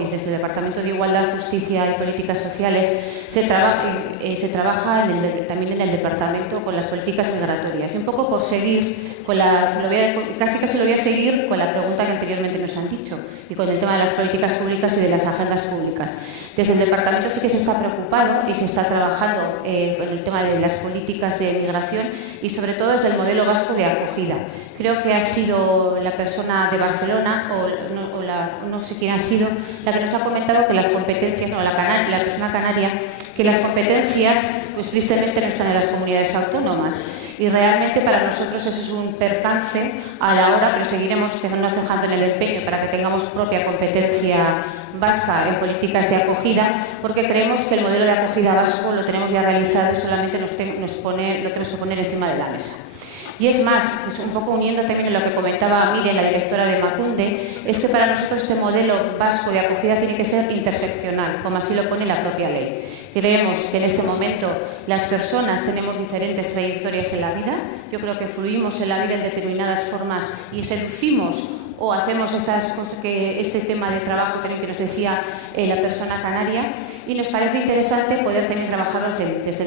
y desde el Departamento de Igualdad, Justicia y Políticas Sociales se trabaja también en el Departamento con las políticas migratorias. Y un poco por seguir, casi lo voy a seguir con la pregunta que anteriormente nos han dicho y con el tema de las políticas públicas y de las agendas públicas. Desde el Departamento sí que se está preocupado y se está trabajando con el tema de las políticas de migración y sobre todo desde el modelo vasco de acogida. Creo que ha sido la persona de Barcelona no sé quién ha sido la que nos ha comentado que las competencias, la persona canaria, que las competencias pues tristemente no están en las comunidades autónomas. Y realmente para nosotros eso es un percance a la hora, pero seguiremos cejando en el empeño para que tengamos propia competencia vasca en políticas de acogida, porque creemos que el modelo de acogida vasco lo tenemos ya realizado y solamente lo tenemos que poner encima de la mesa. Y es más, pues un poco uniendo también en lo que comentaba Mire, la directora de Emakunde, es que para nosotros este modelo vasco de acogida tiene que ser interseccional, como así lo pone la propia ley. Creemos que en este momento las personas tenemos diferentes trayectorias en la vida. Yo creo que fluimos en la vida en determinadas formas y seducimos o hacemos estas cosas este tema de trabajo también que nos decía la persona canaria, y nos parece interesante poder también trabajarlos desde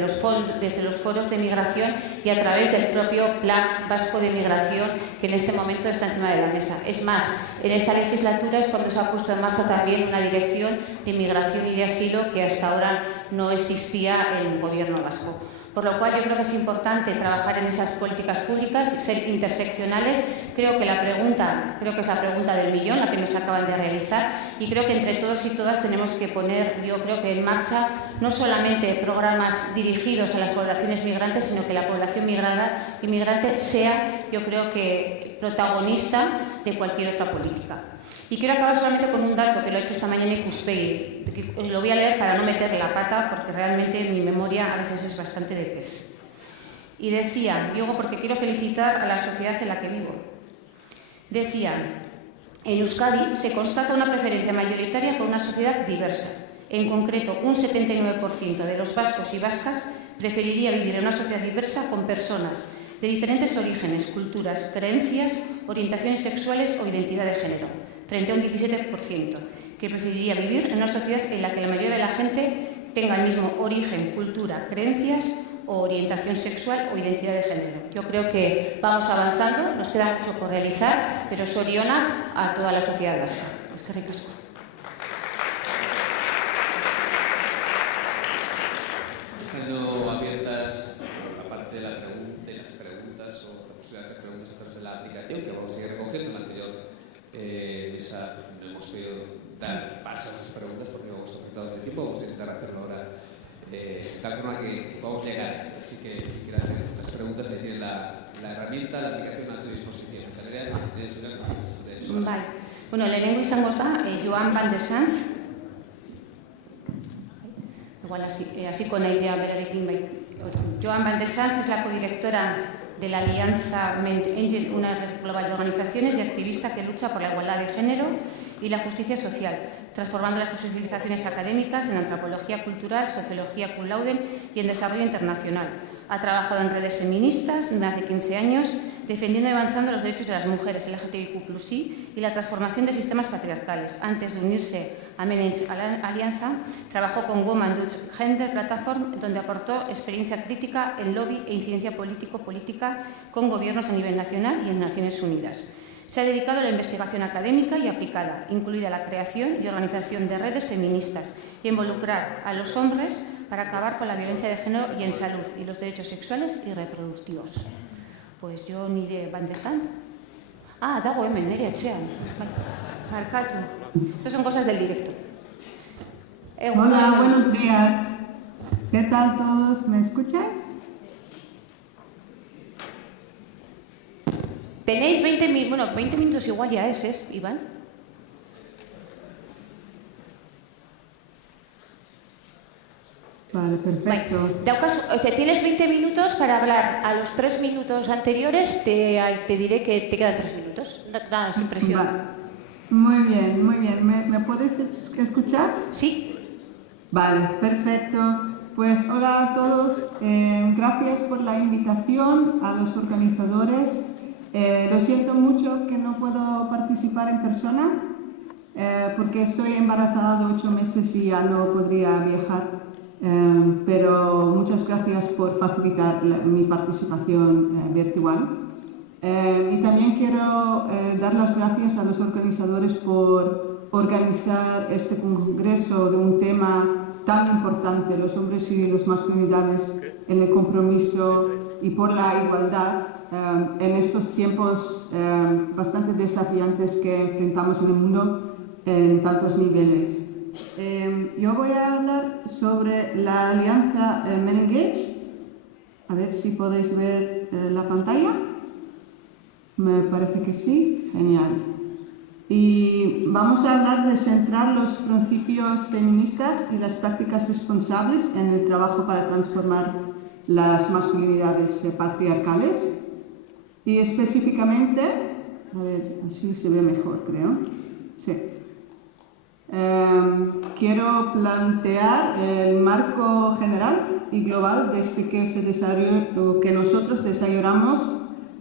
los foros de migración y a través del propio Plan Vasco de Migración que en este momento está encima de la mesa. Es más, en esta legislatura es cuando se ha puesto en marcha también una dirección de migración y de asilo que hasta ahora no existía en el gobierno vasco. Por lo cual yo creo que es importante trabajar en esas políticas públicas, ser interseccionales. Creo que es la pregunta del millón la que nos acaban de realizar, y creo que entre todos y todas tenemos que poner, yo creo que en marcha no solamente programas dirigidos a las poblaciones migrantes, sino que la población inmigrante sea, yo creo que, protagonista de cualquier otra política. Y quiero acabar solamente con un dato que lo he hecho esta mañana en Ikuspegi. Lo voy a leer para no meter la pata, porque realmente mi memoria a veces es bastante de pez. Y decía, digo porque quiero felicitar a la sociedad en la que vivo. Decían, en Euskadi se constata una preferencia mayoritaria por una sociedad diversa. En concreto, un 79% de los vascos y vascas preferiría vivir en una sociedad diversa con personas de diferentes orígenes, culturas, creencias, orientaciones sexuales o identidad de género, frente a un 17% que preferiría vivir en una sociedad en la que la mayoría de la gente tenga el mismo origen, cultura, creencias o orientación sexual o identidad de género. Yo creo que vamos avanzando, nos queda mucho por realizar, pero soriona a toda la sociedad vasca. Eskerrik asko. Estando abiertas, aparte de las preguntas o la posibilidad de hacer preguntas a través de la aplicación, que vamos a ir recogiendo en la anterior mesa, no hemos podido dar paso a esas preguntas porque no hemos afectado este tiempo. Vamos a intentar hacerlo ahora de tal forma que podamos llegar. Así que gracias. Las preguntas ahí tienen la herramienta, la aplicación a su disposición. Vale. Bueno, lehenengo izango da Joan Van de Sanz. Igual hasiko naiz ja berarekin bai. Joan Van de Sanz es la codirectora de la Alianza Angel, una red global de organizaciones y activista que lucha por la igualdad de género y la justicia social, transformando las especializaciones académicas en antropología cultural, sociología cum laude y en desarrollo internacional. Ha trabajado en redes feministas más de 15 años, defendiendo y avanzando los derechos de las mujeres LGTBIQ+I y la transformación de sistemas patriarcales. Antes de unirse a Menage Alianza, trabajó con Women Dutch Gender Platform, donde aportó experiencia crítica en lobby e incidencia política con gobiernos a nivel nacional y en Naciones Unidas. Se ha dedicado a la investigación académica y aplicada, incluida la creación y organización de redes feministas, y involucrar a los hombres para acabar con la violencia de género y en salud y los derechos sexuales y reproductivos. Pues yo nire Van de Sanz. Dago hemen, nire etxean. Markatu. Estas son cosas del directo. Hola, buenos días. ¿Qué tal todos? ¿Me escucháis? Tenéis 20 minutos igual ya es, Iván. Vale, perfecto. Tienes 20 minutos para hablar. A los 3 minutos anteriores te diré que te quedan 3 minutos. Nada, sin presión. Vale. Muy bien, muy bien. ¿Me puedes escuchar? Sí. Vale, perfecto. Pues hola a todos. Gracias por la invitación a los organizadores. Lo siento mucho que no puedo participar en persona, porque estoy embarazada de 8 meses y ya no podría viajar, pero muchas gracias por facilitar mi participación virtual. Y también quiero dar las gracias a los organizadores por organizar este congreso de un tema tan importante, los hombres y las masculinidades en el compromiso y por la igualdad en estos tiempos bastante desafiantes que enfrentamos en el mundo en tantos niveles. Yo voy a hablar sobre la alianza Men Engage. A ver si podéis ver la pantalla. Me parece que sí. Genial. Y vamos a hablar de centrar los principios feministas y las prácticas responsables en el trabajo para transformar las masculinidades patriarcales. Y específicamente, a ver, así se ve mejor, creo. Sí. Quiero plantear el marco general y global desde que se desarrolló, que nosotros desarrollamos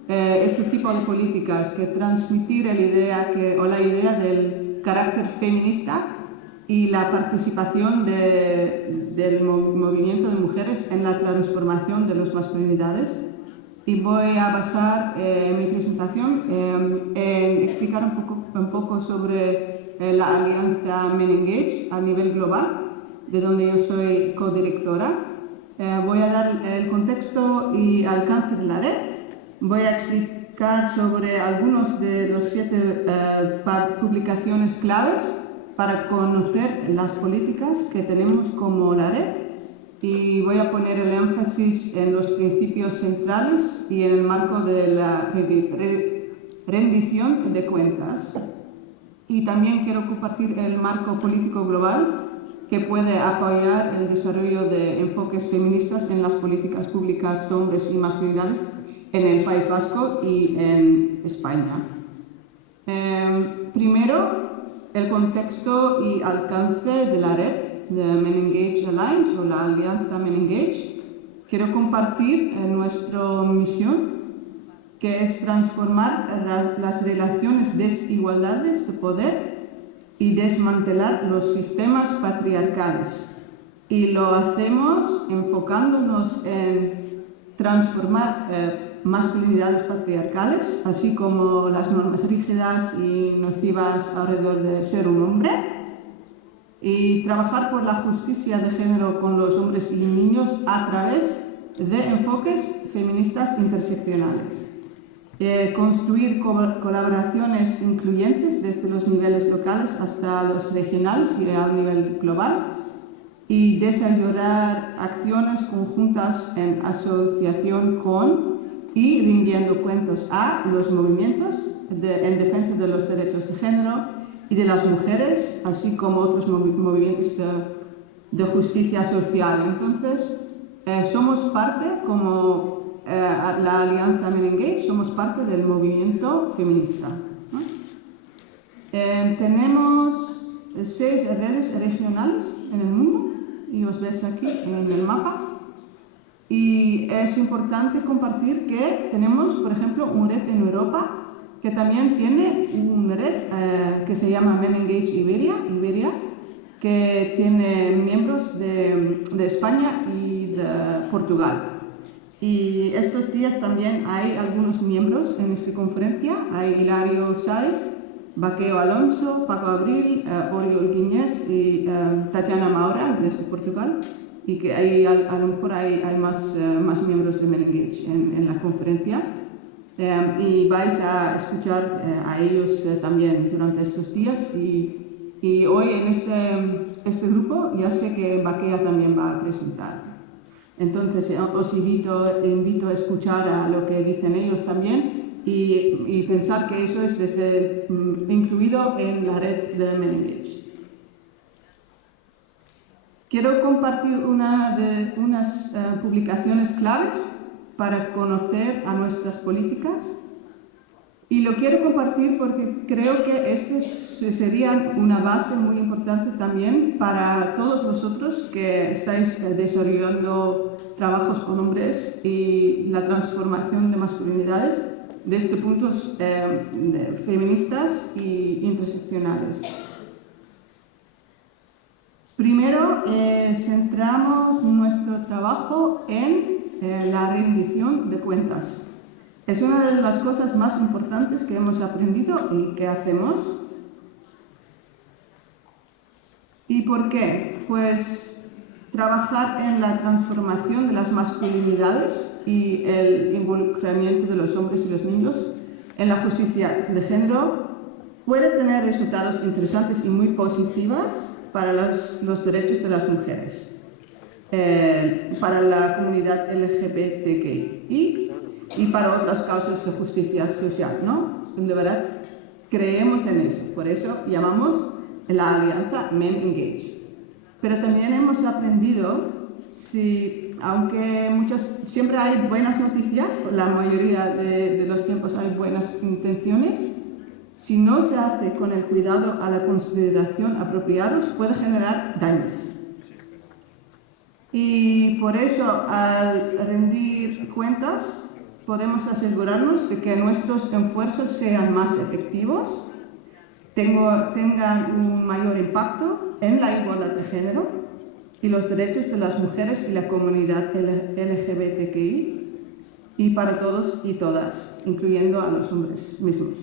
este tipo de políticas, que transmitir la idea del carácter feminista y la participación del movimiento de mujeres en la transformación de las masculinidades. Y voy a basar mi presentación en explicar un poco sobre la alianza Men Engage a nivel global, de donde yo soy codirectora. Voy a dar el contexto y alcance de la red. Voy a explicar sobre algunos de los 7 publicaciones claves para conocer las políticas que tenemos como la red, y voy a poner el énfasis en los principios centrales y en el marco de la rendición de cuentas. Y también quiero compartir el marco político global que puede apoyar el desarrollo de enfoques feministas en las políticas públicas de hombres y masculinidades en el País Vasco y en España. Primero, el contexto y alcance de la red de Men Engage Alliance o la alianza Men Engage. Quiero compartir nuestra misión, que es transformar las relaciones desigualdades de poder y desmantelar los sistemas patriarcales. Y lo hacemos enfocándonos en transformar masculinidades patriarcales, así como las normas rígidas y nocivas alrededor de ser un hombre, y trabajar por la justicia de género con los hombres y niños a través de enfoques feministas interseccionales. Construir colaboraciones incluyentes desde los niveles locales hasta los regionales y a nivel global, y desarrollar acciones conjuntas en asociación con y rindiendo cuentas a los movimientos en defensa de los derechos de género y de las mujeres, así como otros movimientos de justicia social. Entonces, somos parte, como la Alianza Men Engage, somos parte del movimiento feminista, ¿no? Tenemos 6 redes regionales en el mundo, y os ves aquí en el mapa. Y es importante compartir que tenemos, por ejemplo, una red en Europa que también tiene una red que se llama Men Engage Iberia, que tiene miembros de España y de Portugal. Y estos días también hay algunos miembros en esta conferencia. Hay Hilario Sáez, Baqueo Alonso, Paco Abril, Oriol Guiñés y Tatiana Maura desde Portugal. Y que a lo mejor hay más miembros de Men Engage en la conferencia. Y vais a escuchar a ellos también durante estos días. Y hoy en este grupo ya sé que Baquea también va a presentar. Entonces os invito a escuchar a lo que dicen ellos también y pensar que eso es incluido en la red de Men Engage. Quiero compartir unas publicaciones claves para conocer a nuestras políticas, y lo quiero compartir porque creo que estos serían una base muy importante también para todos vosotros que estáis desarrollando trabajos con hombres y la transformación de masculinidades desde puntos feministas y interseccionales. Primero, centramos nuestro trabajo en la rendición de cuentas. Es una de las cosas más importantes que hemos aprendido y que hacemos. ¿Y por qué? Pues trabajar en la transformación de las masculinidades y el involucramiento de los hombres y los niños en la justicia de género puede tener resultados interesantes y muy positivos para los derechos de las mujeres, para la comunidad LGBTQI y para otras causas de justicia social, ¿no? De verdad, creemos en eso, por eso llamamos la alianza Men Engage. Pero también hemos aprendido, aunque siempre hay buenas noticias, la mayoría de los tiempos hay buenas intenciones, si no se hace con el cuidado a la consideración apropiados, puede generar daños. Y por eso, al rendir cuentas, podemos asegurarnos de que nuestros esfuerzos sean más efectivos, tengan un mayor impacto en la igualdad de género y los derechos de las mujeres y la comunidad LGBTQI y para todos y todas, incluyendo a los hombres mismos.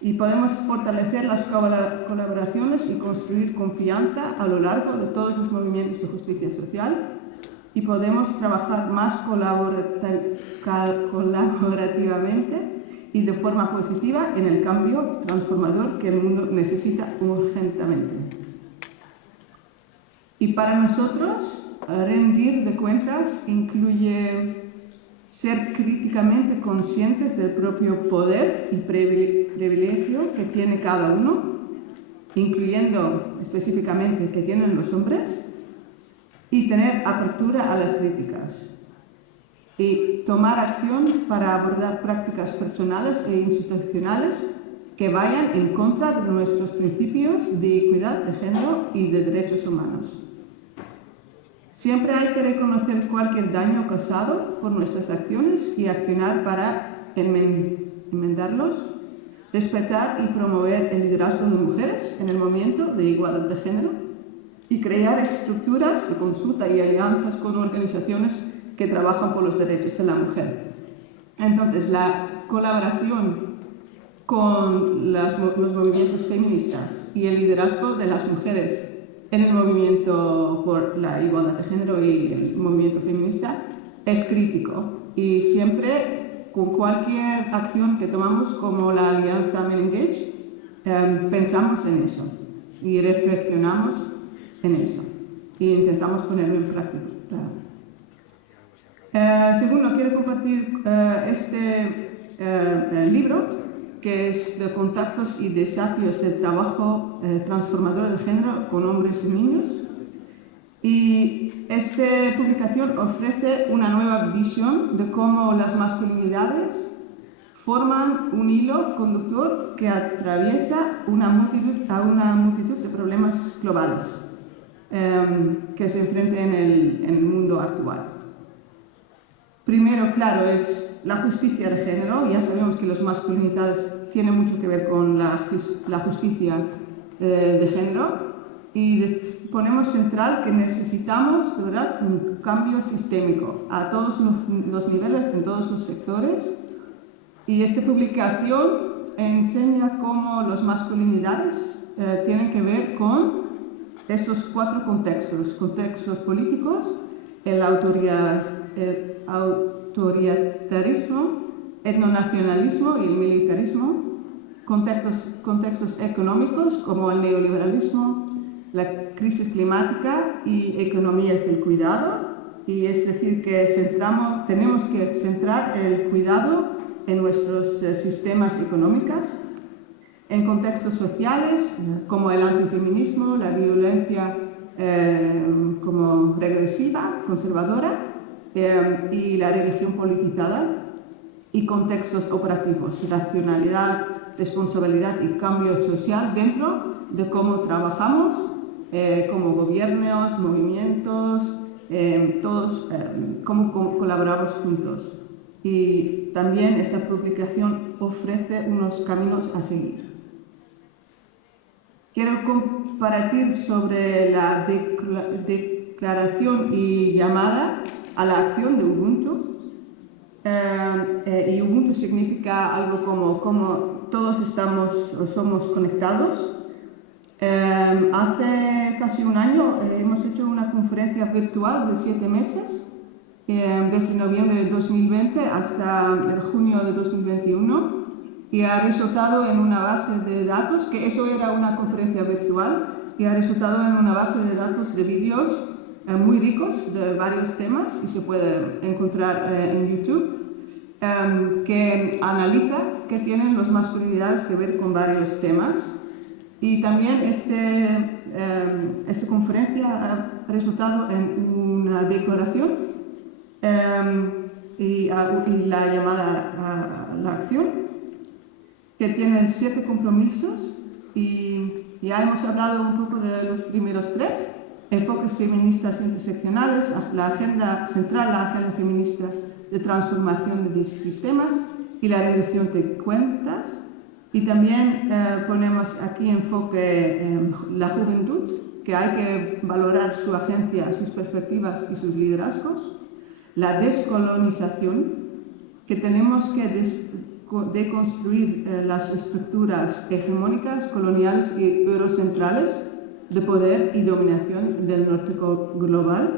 Y podemos fortalecer las colaboraciones y construir confianza a lo largo de todos los movimientos de justicia social y podemos trabajar más colaborativamente y de forma positiva en el cambio transformador que el mundo necesita urgentemente. Y para nosotros, rendir de cuentas incluye ser críticamente conscientes del propio poder y privilegio que tiene cada uno, incluyendo específicamente que tienen los hombres, y tener apertura a las críticas. Y tomar acción para abordar prácticas personales e institucionales que vayan en contra de nuestros principios de equidad de género y de derechos humanos. Siempre hay que reconocer cualquier daño causado por nuestras acciones y accionar para enmendarlos, respetar y promover el liderazgo de mujeres en el movimiento de igualdad de género y crear estructuras de consulta y alianzas con organizaciones que trabajan por los derechos de la mujer. Entonces, la colaboración con los movimientos feministas y el liderazgo de las mujeres en el movimiento por la igualdad de género y el movimiento feminista es crítico. Y siempre, con cualquier acción que tomamos como la alianza Men Engage, pensamos en eso y reflexionamos en eso y intentamos ponerlo en práctica. Segundo, quiero compartir este libro que es de contactos y desafíos del trabajo transformador del género con hombres y niños. Y esta publicación ofrece una nueva visión de cómo las masculinidades forman un hilo conductor que atraviesa a una multitud de problemas globales que se enfrentan en el mundo actual. Primero, claro, es la justicia de género. Ya sabemos que las masculinidades tienen mucho que ver con la justicia de género y ponemos central que necesitamos, ¿verdad?, un cambio sistémico a todos los niveles, en todos los sectores. Y esta publicación enseña cómo las masculinidades tienen que ver con estos cuatro contextos: contextos políticos, el autoritarismo, etnonacionalismo y el militarismo, contextos económicos como el neoliberalismo, la crisis climática y economías del cuidado, y es decir que tenemos que centrar el cuidado en nuestros sistemas económicos, en contextos sociales como el antifeminismo, la violencia como regresiva, conservadora, y la religión politizada, y contextos operativos, racionalidad, responsabilidad y cambio social dentro de cómo trabajamos como gobiernos, movimientos, todos, cómo colaboramos juntos. Y también esta publicación ofrece unos caminos a seguir. quiero compartir sobre la declaración y llamada a la acción de Ubuntu. Y Ubuntu significa algo como todos somos conectados. Hace casi un año hemos hecho una conferencia virtual de 7 meses, desde noviembre de 2020 hasta el junio de 2021, y ha resultado en una base de datos, que eso era una conferencia virtual, y ha resultado en una base de datos de vídeos muy ricos de varios temas, y se puede encontrar en YouTube, que analiza que tienen las masculinidades que ver con varios temas. Y también esta conferencia ha resultado en una declaración y la llamada a la acción, que tiene 7 compromisos, y ya hemos hablado un poco de los primeros 3, enfoques feministas interseccionales, la agenda central, la agenda feminista de transformación de sistemas y la rendición de cuentas. Y también ponemos aquí enfoque en la juventud, que hay que valorar su agencia, sus perspectivas y sus liderazgos. La descolonización, que tenemos que deconstruir las estructuras hegemónicas, coloniales y eurocentrales de poder y dominación del norte global.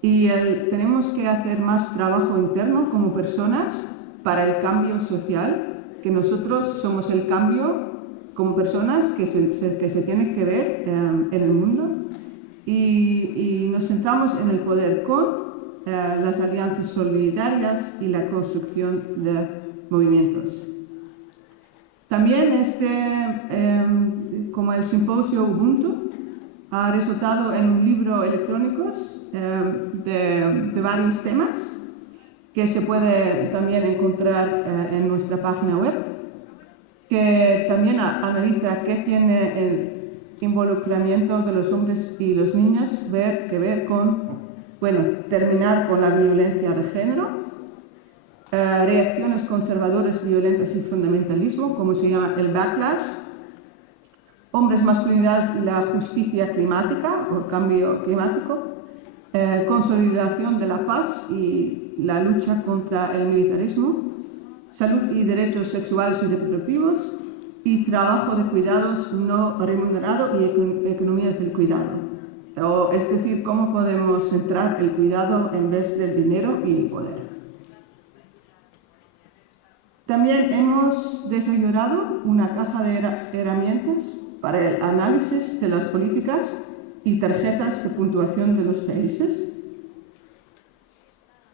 Y tenemos que hacer más trabajo interno como personas para el cambio social, que nosotros somos el cambio como personas que se tiene que ver en el mundo, y nos centramos en el poder con las alianzas solidarias y la construcción de movimientos. También como el simposio Ubuntu ha resultado en un libro electrónico de varios temas, que se puede también encontrar en nuestra página web, que también analiza qué tiene el involucramiento de los hombres y los niños que ver con, terminar con la violencia de género, reacciones conservadoras, violentas y fundamentalismo, como se llama el backlash, hombres, masculinidades y la justicia climática o cambio climático, consolidación de la paz y la lucha contra el militarismo, salud y derechos sexuales y reproductivos, y trabajo de cuidados no remunerado y economías del cuidado. Es decir, cómo podemos centrar el cuidado en vez del dinero y el poder. También hemos desarrollado una caja de herramientas para el análisis de las políticas y tarjetas de puntuación de los países,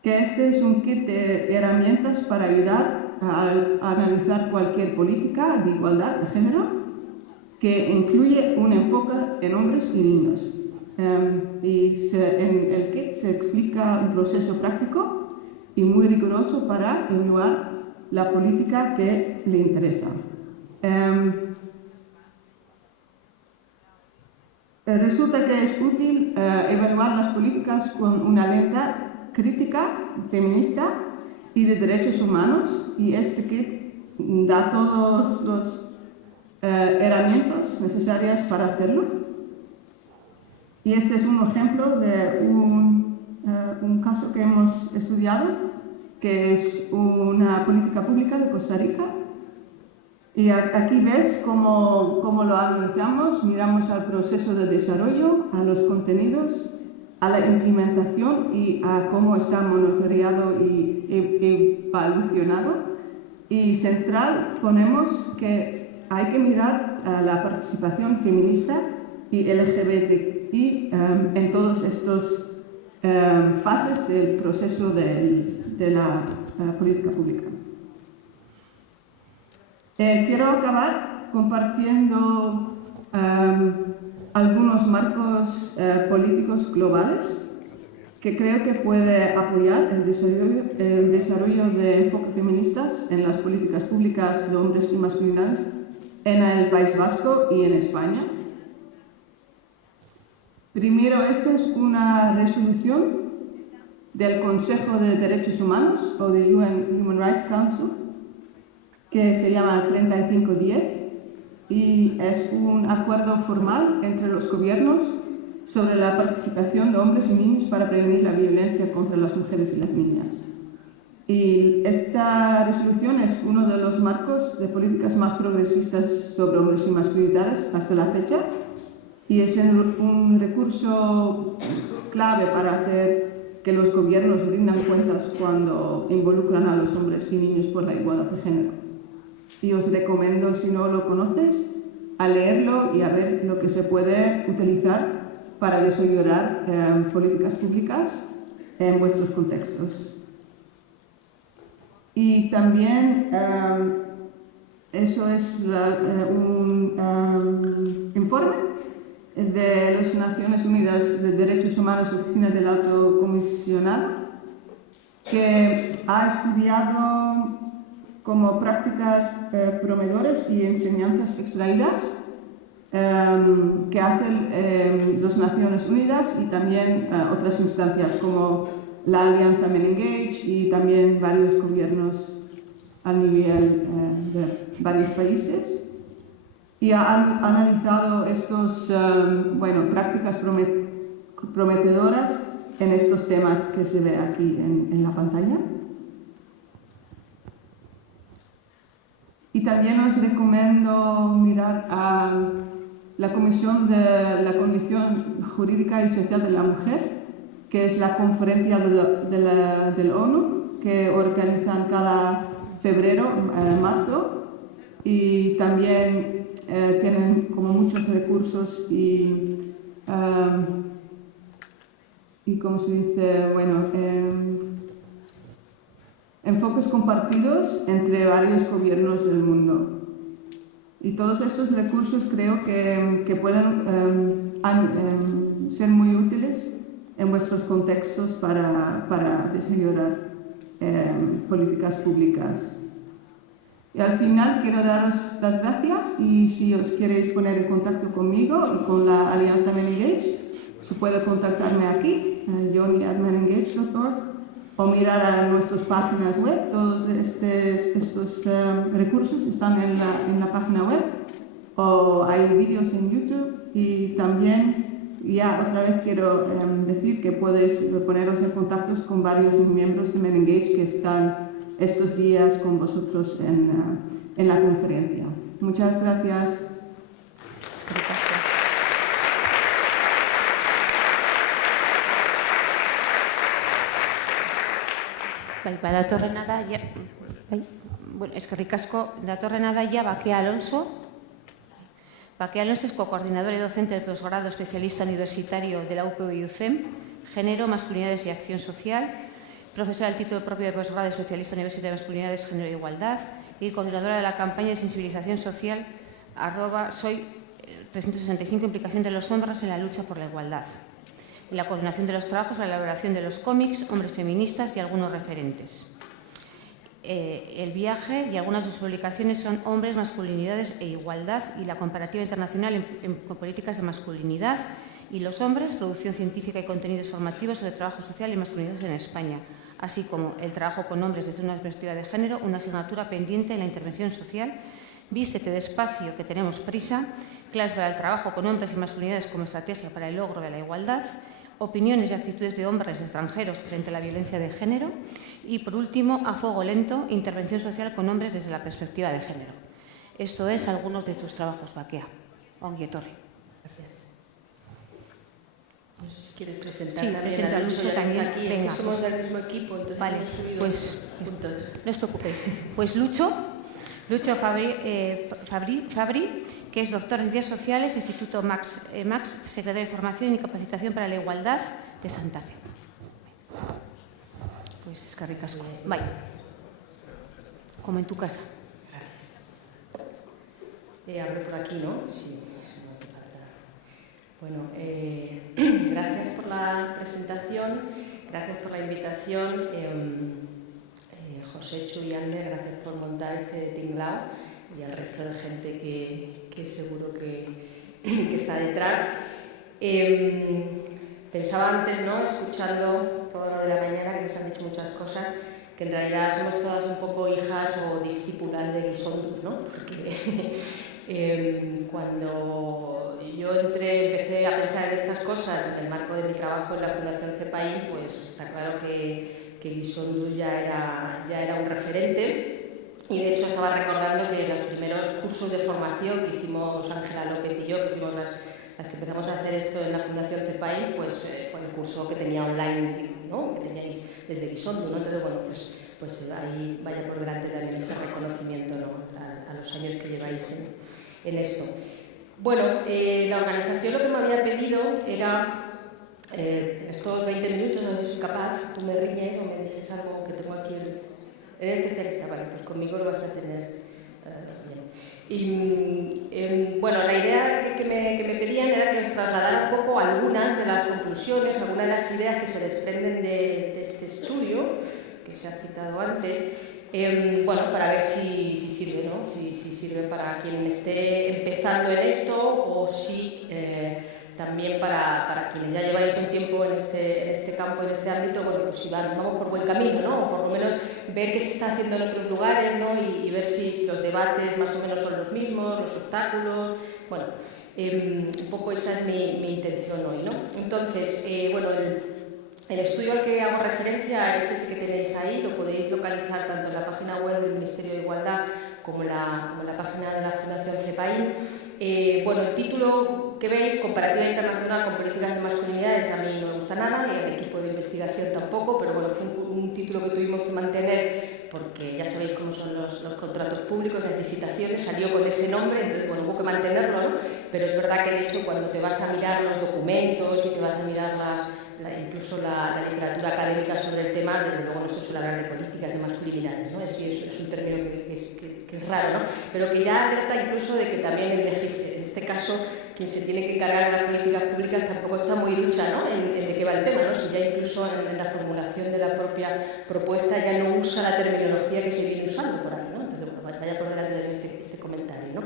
que este es un kit de herramientas para ayudar a analizar cualquier política de igualdad de género, que incluye un enfoque en hombres y niños. En el kit se explica un proceso práctico y muy riguroso para evaluar la política que le interesa. Resulta que es útil evaluar las políticas con una lente crítica, feminista y de derechos humanos, y este kit da todas las herramientas necesarias para hacerlo. Y este es un ejemplo de un caso que hemos estudiado, que es una política pública de Costa Rica. Y aquí ves cómo lo analizamos, miramos al proceso de desarrollo, a los contenidos, a la implementación y a cómo está monitoreado y evaluado. Y central ponemos que hay que mirar a la participación feminista y LGBTI en todas estas fases del proceso de la política pública. Quiero acabar compartiendo algunos marcos políticos globales que creo que puede apoyar el desarrollo de enfoques feministas en las políticas públicas de hombres y masculinidades en el País Vasco y en España. Primero, esta es una resolución del Consejo de Derechos Humanos o del UN Human Rights Council, que se llama 3510, y es un acuerdo formal entre los gobiernos sobre la participación de hombres y niños para prevenir la violencia contra las mujeres y las niñas. Y esta resolución es uno de los marcos de políticas más progresistas sobre hombres y masculinidades hasta la fecha, y es un recurso clave para hacer que los gobiernos rindan cuentas cuando involucran a los hombres y niños por la igualdad de género. Y os recomiendo, si no lo conoces, a leerlo y a ver lo que se puede utilizar para desarrollar políticas públicas en vuestros contextos. Y también eso es un informe de las Naciones Unidas de Derechos Humanos, Oficina del Alto Comisionado, que ha estudiado como prácticas prometedoras y enseñanzas extraídas que hacen las Naciones Unidas y también otras instancias como la Alianza Men Engage y también varios gobiernos a nivel de varios países. Y han analizado estas prácticas prometedoras en estos temas que se ve aquí en la pantalla. Y también os recomiendo mirar a la Comisión de la Condición Jurídica y Social de la Mujer, que es la conferencia del ONU que organizan cada febrero, marzo, y también tienen como muchos recursos y ¿cómo se dice? Enfoques compartidos entre varios gobiernos del mundo. Y todos estos recursos creo que pueden ser muy útiles en vuestros contextos para desarrollar políticas públicas. Y al final quiero daros las gracias, y si os queréis poner en contacto conmigo y con la Alianza Men Engage, se puede contactarme aquí, johnny@menengage.org, o mirar a nuestras páginas web. Todos estos recursos están en la página web, o hay vídeos en YouTube. Y también, ya otra vez quiero decir que podéis poneros en contacto con varios miembros de Men Engage que están estos días con vosotros en la conferencia. Muchas gracias. Datorren adaia, eskerrik asko, datorren adaia Bakea Alonso. Bakea Alonso es cocoordinadora y docente del posgrado especialista universitario de la UPV-UCEM, Género, Masculinidades y Acción Social, profesora del título propio de posgrado especialista universitario de Masculinidades, Género e Igualdad y coordinadora de la campaña de sensibilización social @soy365, implicación de los hombres en la lucha por la igualdad. Y la coordinación de los trabajos, la elaboración de los cómics, hombres feministas y algunos referentes. El viaje y algunas de sus publicaciones son Hombres, Masculinidades e Igualdad y la comparativa internacional en políticas de masculinidad y los hombres, producción científica y contenidos formativos sobre trabajo social y masculinidades en España, así como el trabajo con hombres desde una perspectiva de género, una asignatura pendiente en la intervención social, Vístete despacio, que tenemos prisa, claves para el trabajo con hombres y masculinidades como estrategia para el logro de la igualdad, opiniones y actitudes de hombres extranjeros frente a la violencia de género y, por último, A fuego lento, intervención social con hombres desde la perspectiva de género. Esto es algunos de tus trabajos, Bakea. Ongi etorri. Gracias. No sé si quieres presentar. Sí, presenta a Lucho también. Aquí. Venga, somos del mismo equipo, entonces vale, hemos subido pues juntos. no os preocupéis. Pues Lucho Fabri, que es doctor en Ciencias Sociales, Instituto Max, secretario de Formación y Capacitación para la Igualdad de Santa Fe. Pues eskerrik asko. Bai. Como en tu casa. Gracias. Hablo por aquí, ¿no? Sí, no hace falta. Bueno, gracias por la presentación, gracias por la invitación. Joséchu y Ander, gracias por montar este tinglao, y al resto de gente que seguro que está detrás. Pensaba antes, ¿no?, escuchando todo lo de la mañana, que se han dicho muchas cosas, que en realidad somos todas un poco hijas o discípulas de Gisondus, ¿no? Porque Cuando yo empecé a pensar en estas cosas en el marco de mi trabajo en la Fundación CEPAIN, pues está claro que Guisondú ya era un referente. Y de hecho estaba recordando que los primeros cursos de formación que hicimos Ángela López y yo, que fuimos las que empezamos a hacer esto en la Fundación CEPAIN, pues fue el curso que tenía online, ¿no? Que teníais desde Guisondú, ¿no? Entonces, bueno, pues ahí vaya por delante también ese reconocimiento, ¿no? a los años que lleváis en esto. Bueno, la organización lo que me había pedido era estos 20 minutos, no sé si soy capaz, tú me riñes o me dices algo que tengo aquí. Eres especialista, vale, pues conmigo lo vas a tener bien. Y bueno, la idea que me pedían era que os trasladara un poco algunas de las conclusiones, algunas de las ideas que se desprenden de este estudio, que se ha citado antes, bueno, para ver si sirve, ¿no? Si sirve para quien esté empezando en esto o si también para quienes ya lleváis un tiempo en este campo, en este ámbito, bueno, pues si vamos por buen camino, ¿no? O por lo menos ver qué se está haciendo en otros lugares, ¿no? Y ver si los debates más o menos son los mismos, los obstáculos, bueno, un poco esa es mi intención hoy, ¿no? Entonces, bueno, el estudio al que hago referencia es ese que tenéis ahí, lo podéis localizar tanto en la página web del Ministerio de Igualdad como en la página de la Fundación CEPAIN. Bueno, el título que veis, Comparativa Internacional con Políticas de Masculinidades, a mí no me gusta nada, ni al equipo de investigación tampoco, pero bueno, fue un título que tuvimos que mantener porque ya sabéis cómo son los contratos públicos, las licitaciones, salió con ese nombre, entonces bueno, hubo que mantenerlo, ¿no? Pero es verdad que de hecho cuando te vas a mirar los documentos y te vas a mirar incluso la literatura académica sobre el tema, desde luego no se suele hablar de políticas de masculinidades, ¿no? Es un término que es raro, ¿no? Pero que ya alerta incluso de que también en este caso quien se tiene que encargar de las políticas públicas tampoco está muy ducha, ¿no? en de qué va el tema, ¿no? Si ya incluso en la formulación de la propia propuesta ya no usa la terminología que se viene usando por ahí, ¿no? Entonces, bueno, vaya por delante de este comentario, ¿no?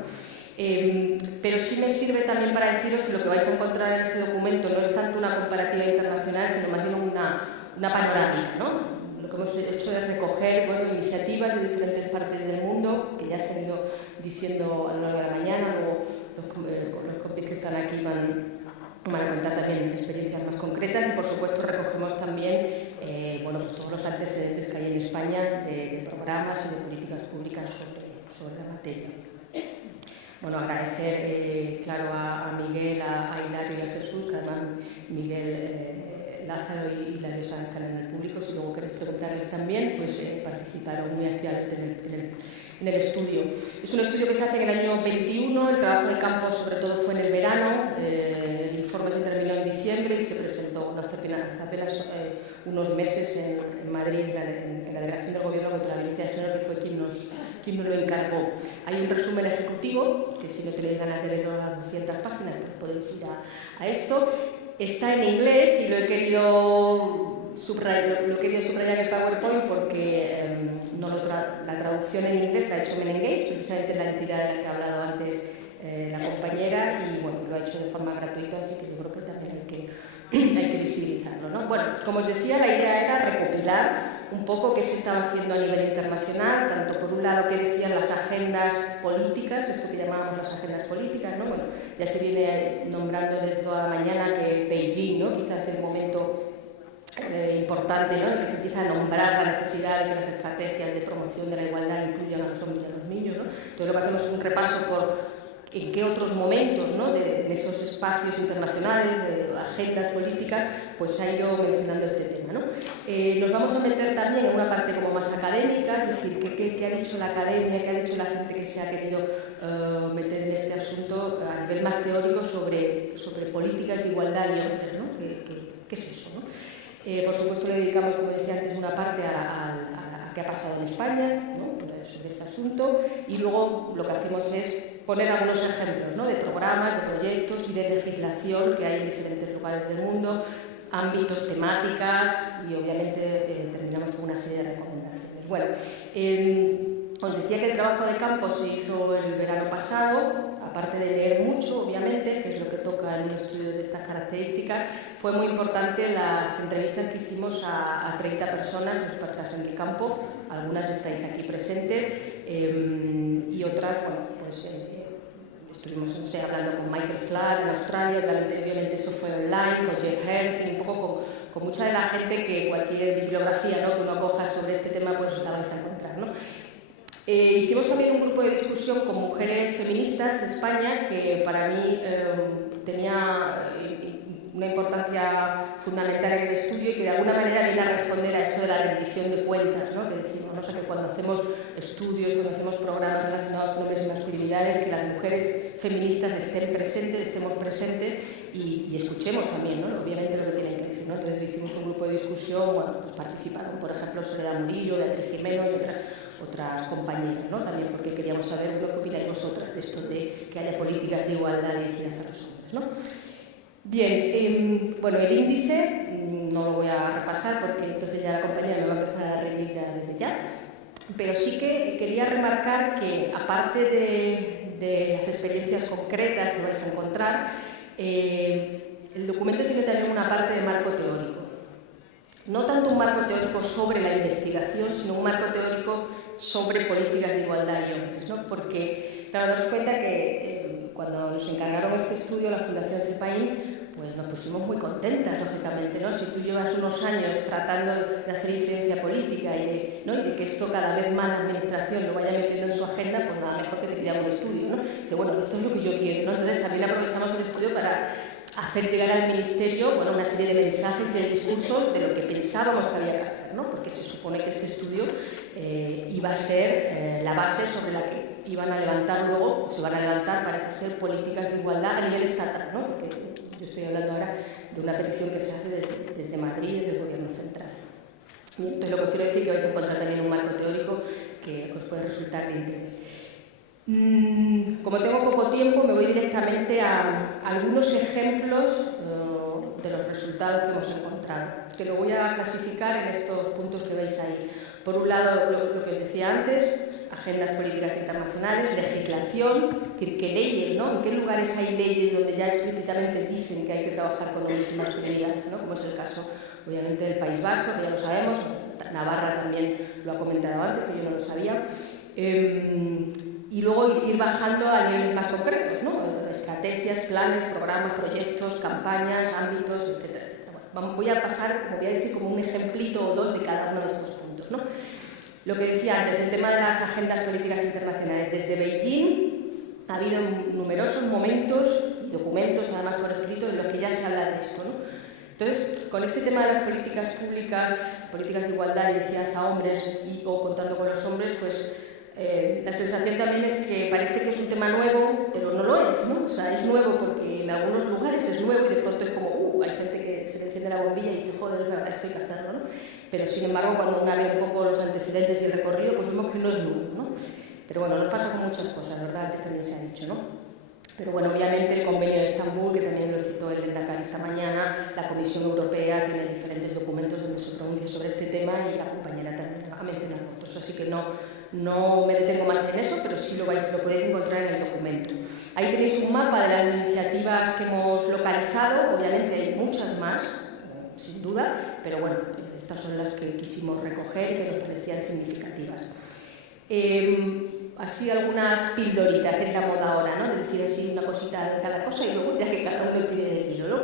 Pero sí me sirve también para deciros que lo que vais a encontrar en este documento no es tanto una comparativa internacional, sino más bien una panorámica, ¿no? Lo que hemos hecho es recoger, bueno, iniciativas de diferentes partes del mundo, que ya se han ido diciendo a lo largo de la mañana, luego los compis que están aquí van a contar también experiencias más concretas y, por supuesto, recogemos también bueno, pues todos los antecedentes que hay en España de programas y de políticas públicas sobre la materia. Bueno, agradecer, claro, a Miguel, a Hilario y a Jesús, que además Miguel, Lázaro y la Diosa están en el público. Si luego queréis preguntarles también, pues participaron muy activamente en el estudio. Es un estudio que se hace en el año 21, el trabajo de campo sobre todo fue en el verano, el informe se terminó en diciembre y se presentó hace apenas unos meses en Madrid, en la delegación del Gobierno contra la Violencia de Género, que fue quien nos lo encargó. Hay un resumen ejecutivo, que si no tenéis ganas de leerlo a las 200 páginas, pues podéis ir a esto. Está en inglés y lo he querido subrayar en el PowerPoint porque la traducción en inglés la ha hecho Menengage, precisamente la entidad de la que ha hablado antes la compañera, y bueno, lo ha hecho de forma gratuita, así que yo creo que también hay que visibilizarlo, ¿no? Bueno, como os decía, la idea era recopilar un poco qué se estaba haciendo a nivel internacional, tanto por un lado que decían las agendas políticas, esto que llamábamos las agendas políticas, ¿no? Bueno, ya se viene nombrando desde toda la mañana que Beijing, ¿no? Quizás es el momento importante, ¿no? En que se empieza a nombrar la necesidad de que las estrategias de promoción de la igualdad incluyan a los hombres y a los niños, ¿no? Entonces lo que hacemos es un repaso por en qué otros momentos, ¿no? de esos espacios internacionales, de agendas políticas, pues se ha ido mencionando este tema, ¿no? Nos vamos a meter también en una parte como más académica, es decir, qué ha dicho la academia, qué ha dicho la gente que se ha querido meter en este asunto a nivel más teórico sobre políticas de igualdad y hombres, ¿no? ¿Qué es eso, no? Por supuesto le dedicamos, como decía antes, una parte a qué ha pasado en España, ¿no? Sobre este asunto, y luego lo que hacemos es poner algunos ejemplos, ¿no? De programas, de proyectos y de legislación que hay en diferentes lugares del mundo, ámbitos, temáticas, y obviamente terminamos con una serie de recomendaciones. Bueno, os decía que el trabajo de campo se hizo el verano pasado. Aparte de leer mucho, obviamente, que es lo que toca en un estudio de estas características, fue muy importante las entrevistas que hicimos a 30 personas expertas en el campo. Algunas estáis aquí presentes y otras, bueno, pues estuvimos, no sé, hablando con Michael Flatt en Australia, obviamente eso fue online, con Jeff Herz, un poco con mucha de la gente que cualquier bibliografía, ¿no?, que uno coja sobre este tema, pues la vais a encontrar, ¿no? Hicimos también un grupo de discusión con mujeres feministas de España que para mí tenía una importancia fundamental en el estudio y que de alguna manera viene a responder a esto de la rendición de cuentas, ¿no?, que decimos, ¿no?, o sea, que cuando hacemos estudios, cuando hacemos programas relacionados con hombres y masculinidades, que las mujeres feministas estén presentes, estemos presentes y escuchemos también, ¿no?, obviamente lo que tienen que decir, ¿no? Entonces hicimos un grupo de discusión, bueno, pues participaron, por ejemplo, Soledad Murillo, Beatriz Jimeno y otras compañeras, ¿no?, también porque queríamos saber lo que opináis vosotras de esto de que haya políticas de igualdad dirigidas a los hombres, ¿no? Bien, bueno, el índice no lo voy a repasar porque entonces ya la compañera me va a empezar a reír ya desde ya, pero sí que quería remarcar que aparte de las experiencias concretas que vais a encontrar, el documento tiene también una parte de marco teórico. No tanto un marco teórico sobre la investigación, sino un marco teórico sobre políticas de igualdad y hombres, ¿no? Porque, claro, daros cuenta que cuando nos encargaron este estudio, la Fundación CEPAIN, pues nos pusimos muy contentas, lógicamente, ¿no? Si tú llevas unos años tratando de hacer incidencia política y de que esto cada vez más la Administración lo vaya metiendo en su agenda, pues nada mejor que te pidamos un estudio, ¿no? Dice, bueno, esto es lo que yo quiero, ¿no? Entonces también aprovechamos el estudio para hacer llegar al Ministerio, bueno, una serie de mensajes y de discursos de lo que pensábamos que había que hacer, ¿no? Porque se supone que este estudio iba a ser la base sobre la que iban a levantar luego, o se van a levantar, parece ser, políticas de igualdad a nivel estatal, ¿no? Porque yo estoy hablando ahora de una petición que se hace desde Madrid, desde el Gobierno central. Y entonces lo que quiero decir es que vais a encontrar también un marco teórico que os puede resultar de interés. Como tengo poco tiempo, me voy directamente a algunos ejemplos de los resultados que hemos encontrado, que lo voy a clasificar en estos puntos que veis ahí. Por un lado, lo que os decía antes, agendas políticas internacionales, legislación, es decir, qué leyes, ¿no? ¿En qué lugares hay leyes donde ya explícitamente dicen que hay que trabajar con hombres y masculinidades, ¿no? Como es el caso, obviamente, del País Vasco, que ya lo sabemos, Navarra también lo ha comentado antes, que yo no lo sabía. Y luego ir bajando a niveles más concretos, ¿no? Estrategias, planes, programas, proyectos, campañas, ámbitos, etcétera, etcétera. Bueno, voy a pasar, como voy a decir, como un ejemplito o dos de cada uno de estos puntos, ¿no? Lo que decía antes, el tema de las agendas políticas internacionales. Desde Beijing ha habido numerosos momentos y documentos, además por escrito, en los que ya se habla de esto, ¿no? Entonces, con este tema de las políticas públicas, políticas de igualdad dirigidas a hombres o contando con los hombres, pues la sensación también es que parece que es un tema nuevo, pero no lo es, ¿no? O sea, es nuevo porque en algunos lugares es nuevo y de pronto es como, hay gente que se le enciende la bombilla y dice, joder, es verdad, esto hay que hacerlo, ¿no? Pero sin embargo, cuando uno ve un poco los antecedentes y el recorrido, pues vemos que no es nuevo, ¿no? Pero bueno, nos pasa con muchas cosas, ¿verdad? Antes también se ha dicho, ¿no? Pero bueno, obviamente el convenio de Estambul, que también lo citó el Lehendakari esta mañana, la Comisión Europea tiene diferentes documentos donde se pronuncia sobre este tema y la compañera también ha mencionado otros, así que no me detengo más en eso, pero sí lo podéis encontrar en el documento. Ahí tenéis un mapa de las iniciativas que hemos localizado, obviamente hay muchas más, sin duda, pero bueno, estas son las que quisimos recoger y que nos parecían significativas. Así algunas pildoritas, que es la moda ahora, ¿no? De decir así una cosita de cada cosa y luego ya que cada uno pide de hilo, ¿no?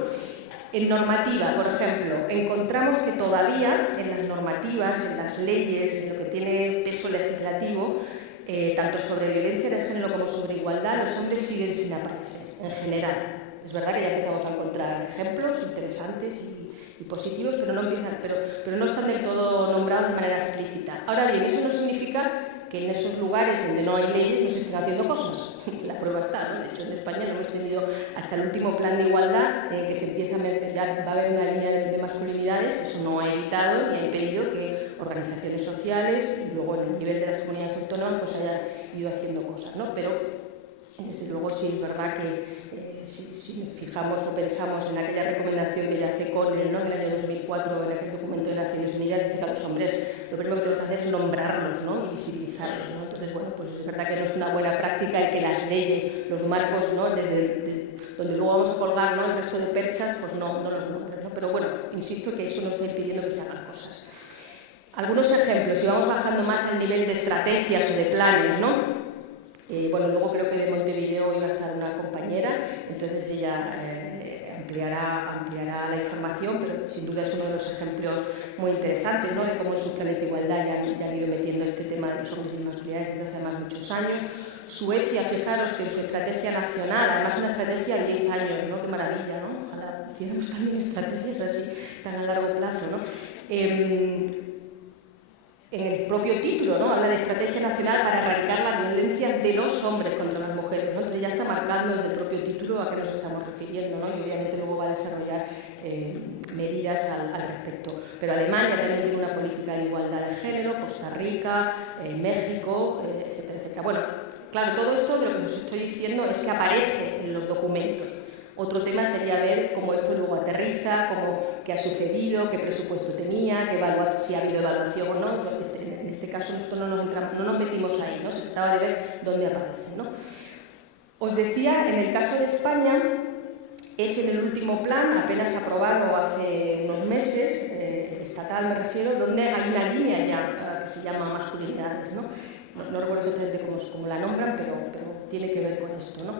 En normativa, por ejemplo, encontramos que todavía en las normativas, en las leyes, en lo que tiene peso legislativo, tanto sobre violencia de género como sobre igualdad, los hombres siguen sin aparecer, en general. Es verdad que ya empezamos a encontrar ejemplos interesantes y positivos, pero no están del todo nombrados de manera explícita. Ahora bien, eso no significa que en esos lugares donde no hay leyes no se estén haciendo cosas. La prueba está, ¿no? De hecho, en España lo hemos tenido hasta el último plan de igualdad en el que se empieza a meter, ya va a haber una línea de masculinidades, eso no ha evitado ni ha impedido que organizaciones sociales y luego en el nivel de las comunidades autónomas pues hayan ido haciendo cosas, ¿no? Pero desde luego sí es verdad que si nos fijamos o pensamos en aquella recomendación que ya hace Connell, ¿no? En el año 2004, en aquel documento de Naciones Unidas, dice que a los hombres lo primero que tenemos que hacer es nombrarlos, ¿no? Y visibilizarlos, ¿no? Entonces, bueno, pues es verdad que no es una buena práctica el que las leyes, los marcos, ¿no? Desde donde luego vamos a colgar, ¿no? El resto de perchas, pues no los nombres, ¿no? Pero bueno, insisto que eso no está impidiendo que se hagan cosas. Algunos ejemplos, si vamos bajando más al nivel de estrategias o de planes, ¿no? Bueno, luego creo que de Montevideo iba a estar una entonces ella ampliará la información, pero sin duda es uno de los ejemplos muy interesantes, ¿no?, de cómo en sus planes de igualdad ya han ido metiendo este tema de los hombres y masculinidades desde hace más muchos años. Suecia, fijaros que en su estrategia nacional, además una estrategia de 10 años, ¿no?, qué maravilla, ¿no? Ojalá hiciéramos también estrategias así tan a largo plazo, ¿no? En el propio título, ¿no?, habla de estrategia nacional para erradicar la violencia de los hombres contra las mujeres, ¿no? Entonces ya está marcando desde el propio título a qué nos estamos refiriendo, ¿no? Y obviamente luego va a desarrollar medidas al respecto. Pero Alemania también tiene una política de igualdad de género, Costa Rica, México, etcétera, etcétera. Bueno, claro, todo esto de lo que os estoy diciendo es que aparece en los documentos. Otro tema sería ver cómo esto luego aterriza, qué ha sucedido, qué presupuesto tenía, si ha habido evaluación o no. En este caso nosotros no nos metimos ahí, ¿no? Se trataba de ver dónde aparece, ¿no? Os decía, en el caso de España, es en el último plan, apenas aprobado hace unos meses, estatal me refiero, donde hay una línea ya que se llama masculinidades, ¿no? No recuerdo exactamente cómo la nombran, pero tiene que ver con esto, ¿no?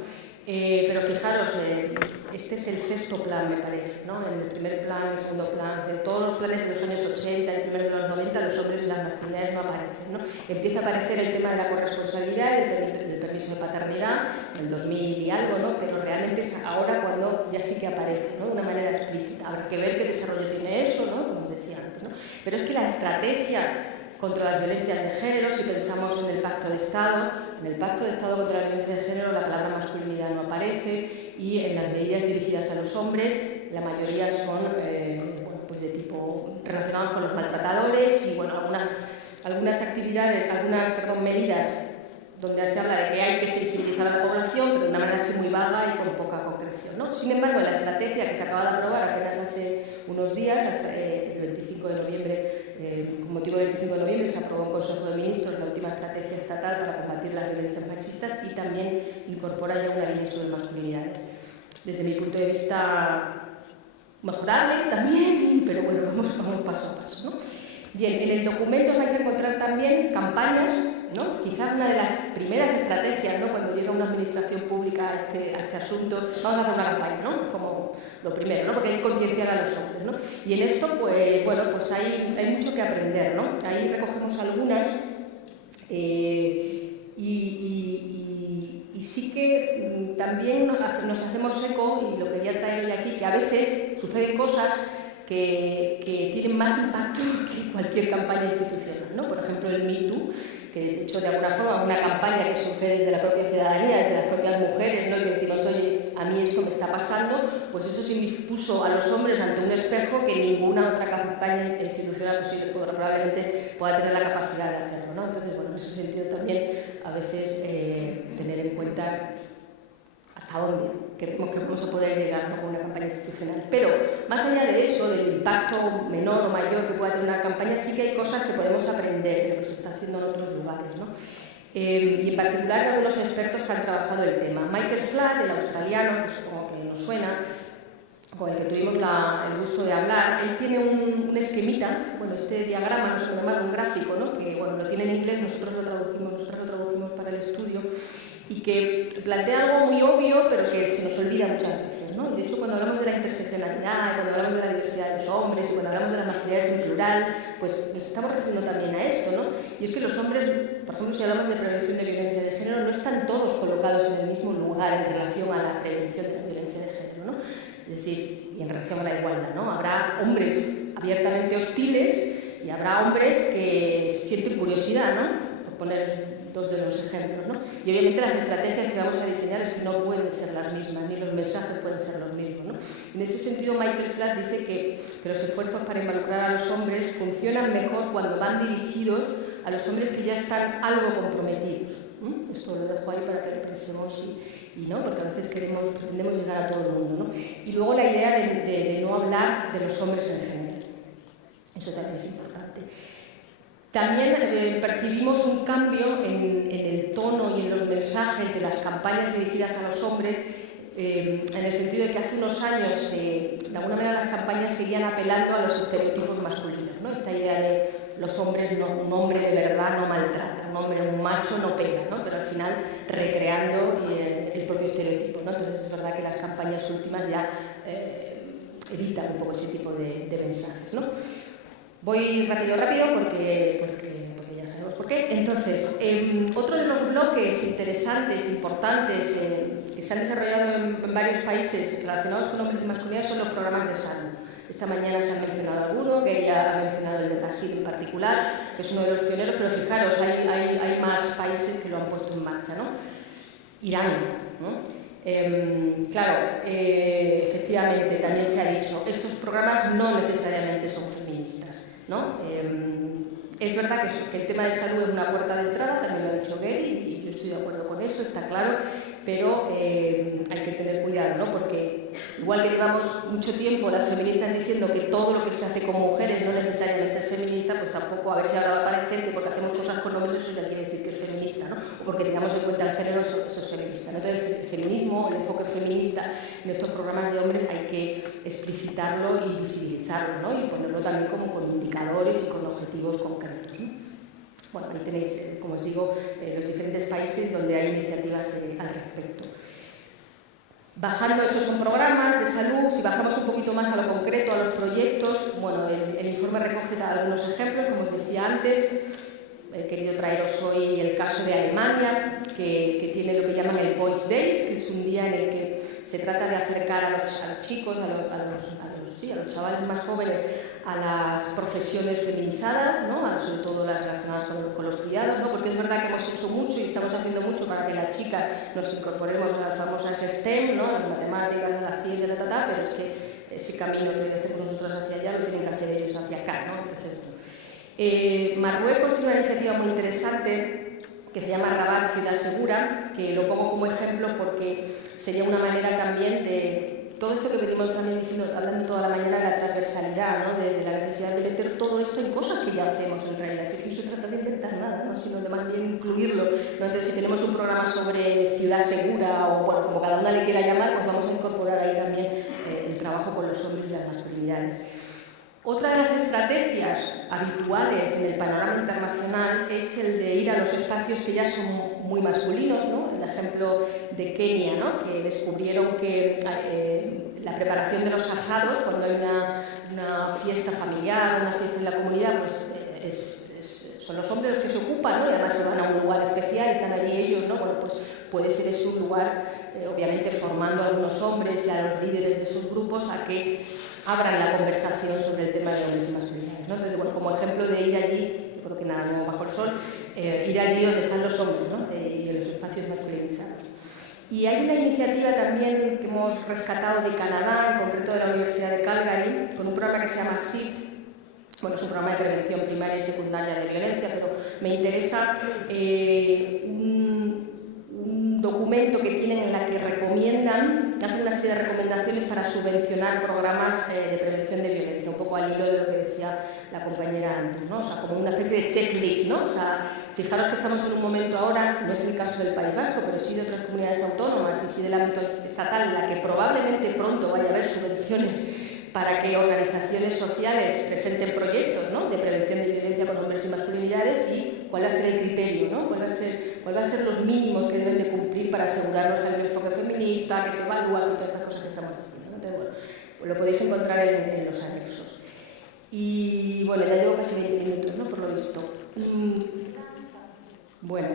Pero fijaros, este es el sexto plan, me parece, ¿no? En el primer plan, el segundo plan, en todos los planes de los años 80, el primero de los 90, los hombres y las masculinidades no aparecen, ¿no? Empieza a aparecer el tema de la corresponsabilidad, el permiso de paternidad, en el 2000 y algo, ¿no? Pero realmente es ahora cuando ya sí que aparece, ¿no?, de una manera explícita. Habrá que ver qué desarrollo tiene eso, ¿no?, como decía antes, ¿no? Pero es que la estrategia contra las violencias de género, si pensamos en el Pacto de Estado, contra la violencia de género la palabra masculinidad no aparece, y en las medidas dirigidas a los hombres la mayoría son pues de tipo relacionados con los maltratadores y bueno, algunas medidas donde se habla de que hay que sensibilizar a la población, pero de una manera así muy vaga y con poca concreción, ¿no? Sin embargo, en la estrategia que se acaba de aprobar apenas hace unos días, el 25 de noviembre, con motivo del 25 de noviembre, se aprobó en Consejo de Ministros la última estrategia estatal para combatir las violencias machistas y también incorpora ya una línea sobre masculinidades. Desde mi punto de vista, mejorable también, pero bueno, vamos paso a paso, ¿no? Bien, en el documento vais a encontrar también campañas, ¿no? Quizás una de las primeras estrategias, ¿no?, cuando llega una administración pública a este asunto, vamos a hacer una campaña, ¿no?, como lo primero, ¿no?, porque hay que concienciar a los hombres, ¿no? Y en esto, pues, bueno, pues hay mucho que aprender, ¿no? Ahí recogemos algunas y sí que también nos hacemos eco, y lo quería traer hoy aquí, que a veces suceden cosas que tienen más impacto que cualquier campaña institucional, ¿no? Por ejemplo, el Me Too, que de hecho de alguna forma es una campaña que surge desde la propia ciudadanía, desde las propias mujeres, ¿no?, y que decimos, oye, a mí esto me está pasando, pues eso sí puso a los hombres ante un espejo que ninguna otra campaña institucional posible probablemente pueda tener la capacidad de hacerlo, ¿no? Entonces, bueno, en ese sentido también a veces tener en cuenta hasta dónde creemos que vamos a poder llegar, ¿no?, con una campaña institucional. Pero, más allá de eso, del impacto menor o mayor que pueda tener una campaña, sí que hay cosas que podemos aprender de lo que se está haciendo en otros lugares, ¿no? Y en particular algunos expertos que han trabajado el tema. Michael Flatt, el australiano, que supongo que nos suena, con el que tuvimos el gusto de hablar, él tiene un esquemita, bueno, este diagrama, no sé cómo llamarlo, un gráfico, ¿no?, que bueno, lo tiene en inglés, nosotros lo traducimos para el estudio, y que plantea algo muy obvio, pero que se nos olvida muchas veces, ¿no? Y de hecho, cuando hablamos de la interseccionalidad, cuando hablamos de la diversidad de los hombres, cuando hablamos de las masculinidades en plural, pues nos estamos refiriendo también a esto, ¿no? Y es que los hombres, por ejemplo, si hablamos de prevención de violencia de género, no están todos colocados en el mismo lugar en relación a la prevención de la violencia de género, ¿no? Es decir, y en relación a la igualdad, ¿no? Habrá hombres abiertamente hostiles y habrá hombres que sienten curiosidad, ¿no?, por poner dos de los ejemplos, ¿no? Y obviamente las estrategias que vamos a diseñar es que no pueden ser las mismas, ni los mensajes pueden ser los mismos, ¿no? En ese sentido, Michael Flatt dice que los esfuerzos para involucrar a los hombres funcionan mejor cuando van dirigidos a los hombres que ya están algo comprometidos. Esto lo dejo ahí para que lo pensemos y no, porque a veces pretendemos llegar a todo el mundo, ¿no? Y luego la idea de no hablar de los hombres en general. Eso también es importante. También percibimos un cambio en el tono y en los mensajes de las campañas dirigidas a los hombres, en el sentido de que hace unos años, de alguna manera, las campañas seguían apelando a los estereotipos masculinos, ¿no? Esta idea de los hombres, un hombre de verdad no maltrata, un macho no pega, ¿no? Pero al final recreando el propio estereotipo, ¿no? ¿no? Entonces es verdad que las campañas últimas ya evitan un poco ese tipo de mensajes, ¿no? Voy rápido porque ya sabemos por qué. Entonces, otro de los bloques interesantes, importantes, que se han desarrollado en varios países relacionados con hombres y masculinidades son los programas de salud. Esta mañana se han mencionado alguno, que ella ha mencionado el de Brasil en particular, que es uno de los pioneros, pero fijaros, hay más países que lo han puesto en marcha, ¿no? Irán, ¿no? Claro, efectivamente, también se ha dicho, estos programas no necesariamente son feministas, ¿no? Es verdad que el tema de salud es una puerta de entrada, también lo ha dicho Gary, y yo estoy de acuerdo con eso, está claro, pero hay que tener cuidado, ¿no? Porque igual que llevamos mucho tiempo las feministas diciendo que todo lo que se hace con mujeres no necesariamente es feminista, pues tampoco a ver si ahora va a parecer que porque hacemos cosas con hombres eso ya quiere decir que es feminista, ¿no? O porque tengamos en cuenta el género, eso es feminista, ¿no? Entonces el feminismo, el enfoque feminista en estos programas de hombres hay que explicitarlo y visibilizarlo, ¿no? Y ponerlo también como con indicadores y con objetivos concretos, ¿no? Bueno, ahí tenéis, como os digo, los diferentes países donde hay iniciativas al respecto. Bajando, esos son programas de salud. Si bajamos un poquito más a lo concreto, a los proyectos, bueno, el informe recoge algunos ejemplos, como os decía antes. He querido traeros hoy el caso de Alemania, que tiene lo que llaman el Boys Days, que es un día en el que se trata de acercar a los chicos, a los chavales más jóvenes, a las profesiones feminizadas, ¿no? Sobre todo las relacionadas con los cuidados, ¿no? Porque es verdad que hemos hecho mucho y estamos haciendo mucho para que las chicas nos incorporemos a las famosas STEM, ¿no? A las matemáticas, a las ciencias, pero es que ese camino que hacemos nosotros hacia allá lo tienen que hacer ellos hacia acá, ¿no? Entonces, Marruecos tiene una iniciativa muy interesante que se llama Rabat Ciudad Segura, que lo pongo como ejemplo porque sería una manera también de todo esto que venimos también diciendo, hablando toda la mañana de la transversalidad, ¿no? de la necesidad de meter todo esto en cosas que ya hacemos en realidad. Es que no se trata de inventar nada, ¿no? Sino de más bien incluirlo, ¿no? Entonces, si tenemos un programa sobre ciudad segura o bueno, como cada una le quiera llamar, pues vamos a incorporar ahí también el trabajo con los hombres y las masculinidades. Otra de las estrategias habituales en el panorama internacional es el de ir a los espacios que ya son muy masculinos, ¿no? El ejemplo de Kenia, ¿no? Que descubrieron que la preparación de los asados, cuando hay una fiesta familiar, una fiesta en la comunidad, pues son los hombres los que se ocupan, ¿no? Y además se van a un lugar especial, están allí ellos, ¿no? Bueno, pues puede ser ese un lugar, obviamente formando a algunos hombres y a los líderes de sus grupos a que abran la conversación sobre el tema de hombres y masculinidades, ¿no? Entonces, bueno, como ejemplo de ir allí, yo creo que nada nuevo bajo el sol, ir allí donde están los hombres, ¿no? Y en los espacios masculinizados. Y hay una iniciativa también que hemos rescatado de Canadá, en concreto de la Universidad de Calgary, con un programa que se llama SIFT. Bueno, es un programa de prevención primaria y secundaria de violencia, pero me interesa un documento que tienen en la que recomiendan, hacen una serie de recomendaciones para subvencionar programas de prevención de violencia, un poco al hilo de lo que decía la compañera antes, ¿no? O sea, como una especie de checklist, ¿no? O sea, fijaros que estamos en un momento ahora, no es el caso del País Vasco, pero sí de otras comunidades autónomas y sí del ámbito estatal, en la que probablemente pronto vaya a haber subvenciones para que organizaciones sociales presenten proyectos, ¿no? De prevención de violencia con hombres y masculinidades y cuál va a ser el criterio, ¿no? Cuál va a ser los mínimos que deben de cumplir para asegurarnos que hay un enfoque feminista, que se evalúa todas estas cosas que estamos haciendo, ¿no? Entonces, bueno, pues lo podéis encontrar en los anexos. Y bueno, ya llevo casi 20 minutos, ¿no? Por lo visto. Bueno,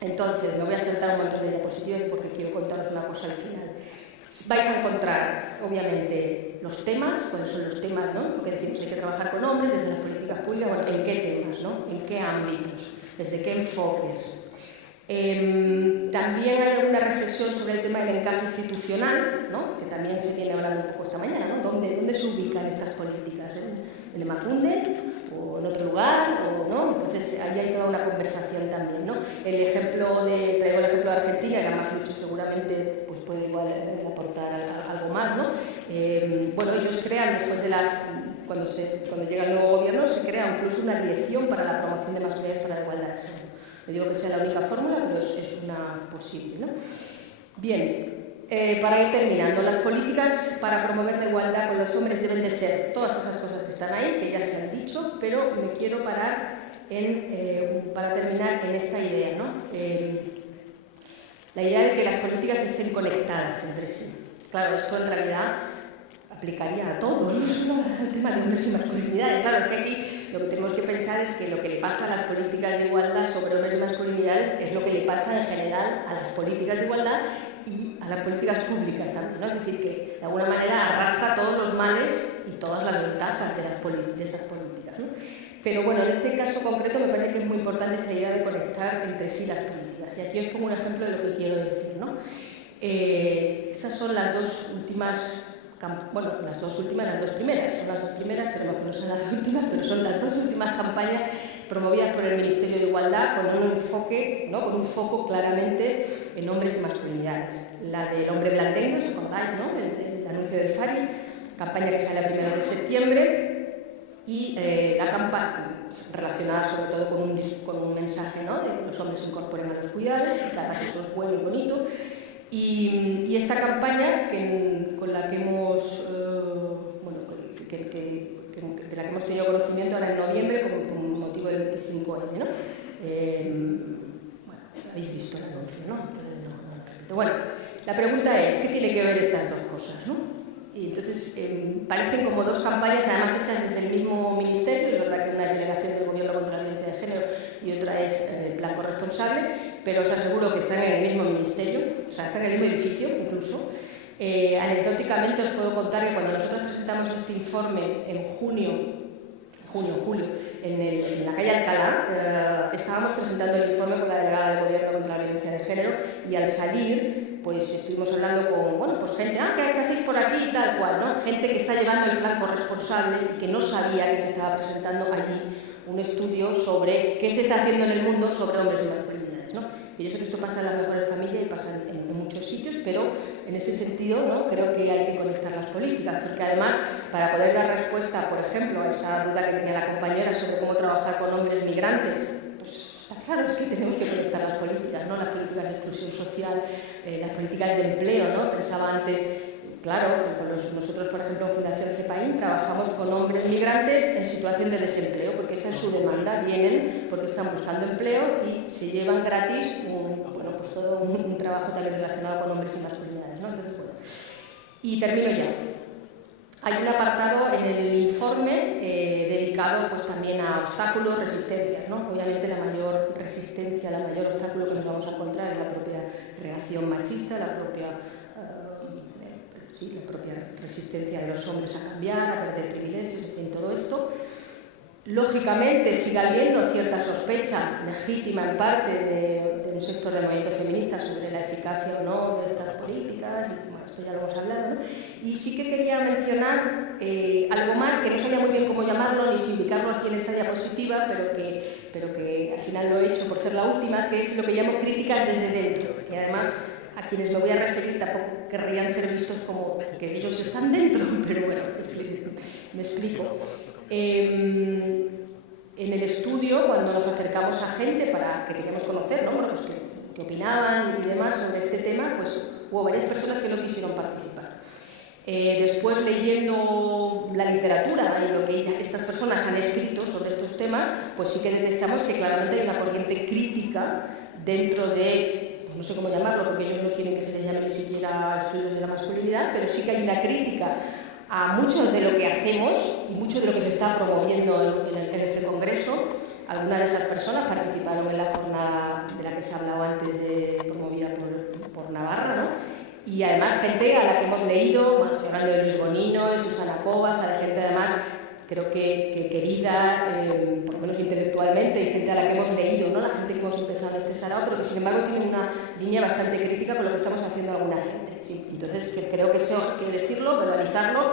entonces me voy a saltar un montón de diapositivas porque quiero contaros una cosa al final. Vais a encontrar, obviamente, los temas, cuáles son los temas, ¿no? Porque decimos, hay que trabajar con hombres desde las políticas públicas, bueno, ¿en qué temas, no? ¿En qué ámbitos? ¿Desde qué enfoques? También hay alguna reflexión sobre el tema del encaje institucional, ¿no? Que también se viene hablando un poco esta mañana, ¿no? ¿Dónde se ubican estas políticas? ¿En Emakunde? ¿O en otro lugar? ¿O no? Entonces, ahí hay toda una conversación también, ¿no? traigo el ejemplo de Argentina, que además Lucho seguramente pues, puede igual aportar algo más, ¿no? Bueno, ellos crean, después de cuando llega el nuevo gobierno, se crea incluso una dirección para la promoción de masculinidades para la igualdad. No digo que sea la única fórmula, pero es una posible, ¿no? Bien. Para ir terminando, las políticas para promover la igualdad con los hombres deben de ser todas esas cosas que están ahí, que ya se han dicho, pero me quiero parar para terminar en esta idea, ¿no? la idea de que las políticas estén conectadas entre sí. Claro, esto en realidad aplicaría a todo, no solo al tema de hombres y masculinidades. Claro, es que aquí lo que tenemos que pensar es que lo que le pasa a las políticas de igualdad sobre hombres y masculinidades es lo que le pasa en general a las políticas de igualdad y a las políticas públicas también, ¿no? Es decir, que de alguna manera arrastra todos los males y todas las ventajas de esas políticas, ¿no? Pero bueno, en este caso concreto me parece que es muy importante esta idea de conectar entre sí las políticas. Y aquí os pongo un ejemplo de lo que quiero decir, ¿no? Estas son las dos últimas, bueno, las dos primeras, son las dos primeras, pero no son las últimas, pero son las dos últimas campañas promovidas por el Ministerio de Igualdad con un enfoque, ¿no? Con un foco claramente en hombres y masculinidades. La del hombre blandengue, ¿os acordáis, no? El anuncio del FARI, campaña que sale el 1 de septiembre, y la campaña relacionada sobre todo con un mensaje, ¿no? De que los hombres se incorporen a los cuidados, que además eso es bueno y bonito. Y esta campaña con la que hemos, bueno, de la que hemos tenido conocimiento ahora en noviembre con motivo del 25N, ¿no? Bueno, habéis visto el anuncio, ¿no? Pero bueno, la pregunta es, ¿qué tiene que ver estas dos cosas, ¿no? Y entonces parecen como dos campañas, además hechas desde el mismo ministerio, es verdad que una es delegación del Gobierno contra la violencia de género y otra es el plan corresponsable, pero os aseguro que están en el mismo ministerio, o sea, están en el mismo edificio incluso. Anecdóticamente os puedo contar que cuando nosotros presentamos este informe en julio, en la calle Alcalá, estábamos presentando el informe con la delegada del Gobierno contra la violencia de género y al salir, pues estuvimos hablando con, bueno, pues gente, ¿qué hacéis por aquí y tal cual, ¿no? Gente que está llevando el plan corresponsable y que no sabía que se estaba presentando allí un estudio sobre qué se está haciendo en el mundo sobre hombres y masculinidades, ¿no? Y yo sé que esto pasa en las mejores familias y pasa en muchos sitios, pero en ese sentido, ¿no? Creo que hay que conectar las políticas, porque además, para poder dar respuesta, por ejemplo, a esa duda que tenía la compañera sobre cómo trabajar con hombres migrantes, pues está claro, es que tenemos que conectar las políticas, ¿no? Las políticas de exclusión social, las políticas de empleo, ¿no? Pensaba antes, claro, nosotros, por ejemplo, en Fundación CEPAIN trabajamos con hombres migrantes en situación de desempleo, porque esa es su demanda, vienen porque están buscando empleo y se llevan gratis todo un trabajo también relacionado con hombres y masculinidades, ¿no? Entonces, bueno. Y termino ya. Hay un apartado en el informe dedicado pues, también a obstáculos, resistencias, ¿no? Obviamente la mayor resistencia, el mayor obstáculo que nos vamos a encontrar es la propia reacción machista, la propia resistencia de los hombres a cambiar, a perder privilegios, en todo esto. Lógicamente sigue habiendo cierta sospecha legítima en parte de un sector del movimiento feminista sobre la eficacia o no de estas políticas, y bueno, esto ya lo hemos hablado, ¿no? Y sí que quería mencionar algo más, que no sabía muy bien cómo llamarlo ni si indicarlo aquí en esta diapositiva, pero que al final lo he hecho por ser la última, que es lo que llamo críticas desde dentro, y además a quienes me voy a referir tampoco querrían ser vistos como que ellos están dentro, pero bueno, me explico. En el estudio, cuando nos acercamos a gente para que queríamos conocer, ¿no? Bueno, pues qué opinaban y demás sobre este tema, pues hubo varias personas que no quisieron participar. Después, leyendo la literatura y lo que estas personas han escrito sobre estos temas, pues sí que detectamos que claramente hay una corriente crítica dentro de, pues no sé cómo llamarlo, porque ellos no quieren que se les llame ni siquiera estudios de la masculinidad, pero sí que hay una crítica a mucho de lo que hacemos y mucho de lo que se está promoviendo en este congreso. Algunas de esas personas participaron en la jornada de la que se ha hablado antes, promovida por Navarra, ¿no? Y además gente a la que hemos leído, bueno, estoy hablando de Luis Bonino, de Susana Covas, a la gente además creo que querida, por lo menos intelectualmente, y gente a la que hemos leído, ¿no? La gente que hemos empezado en este sarao, pero que sin embargo tiene una línea bastante crítica con lo que estamos haciendo alguna gente. ¿Sí? Entonces creo que eso hay que decirlo, verbalizarlo,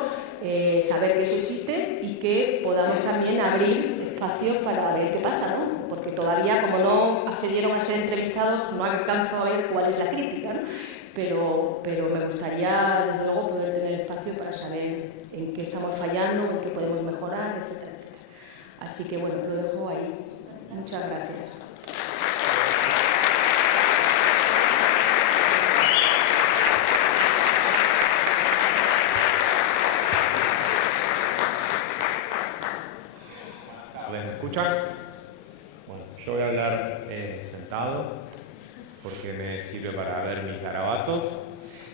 saber que eso existe y que podamos también abrir espacios para ver qué pasa, ¿no? Porque todavía, como no accedieron a ser entrevistados, no alcanzo a ver cuál es la crítica, ¿no? Pero me gustaría, desde luego, poder tener espacio para saber en qué estamos fallando, en qué podemos mejorar, etcétera, etcétera. Así que, bueno, lo dejo ahí. Muchas gracias. ¿Me escuchan? Bueno, yo voy a hablar sentado, porque me sirve para ver mis garabatos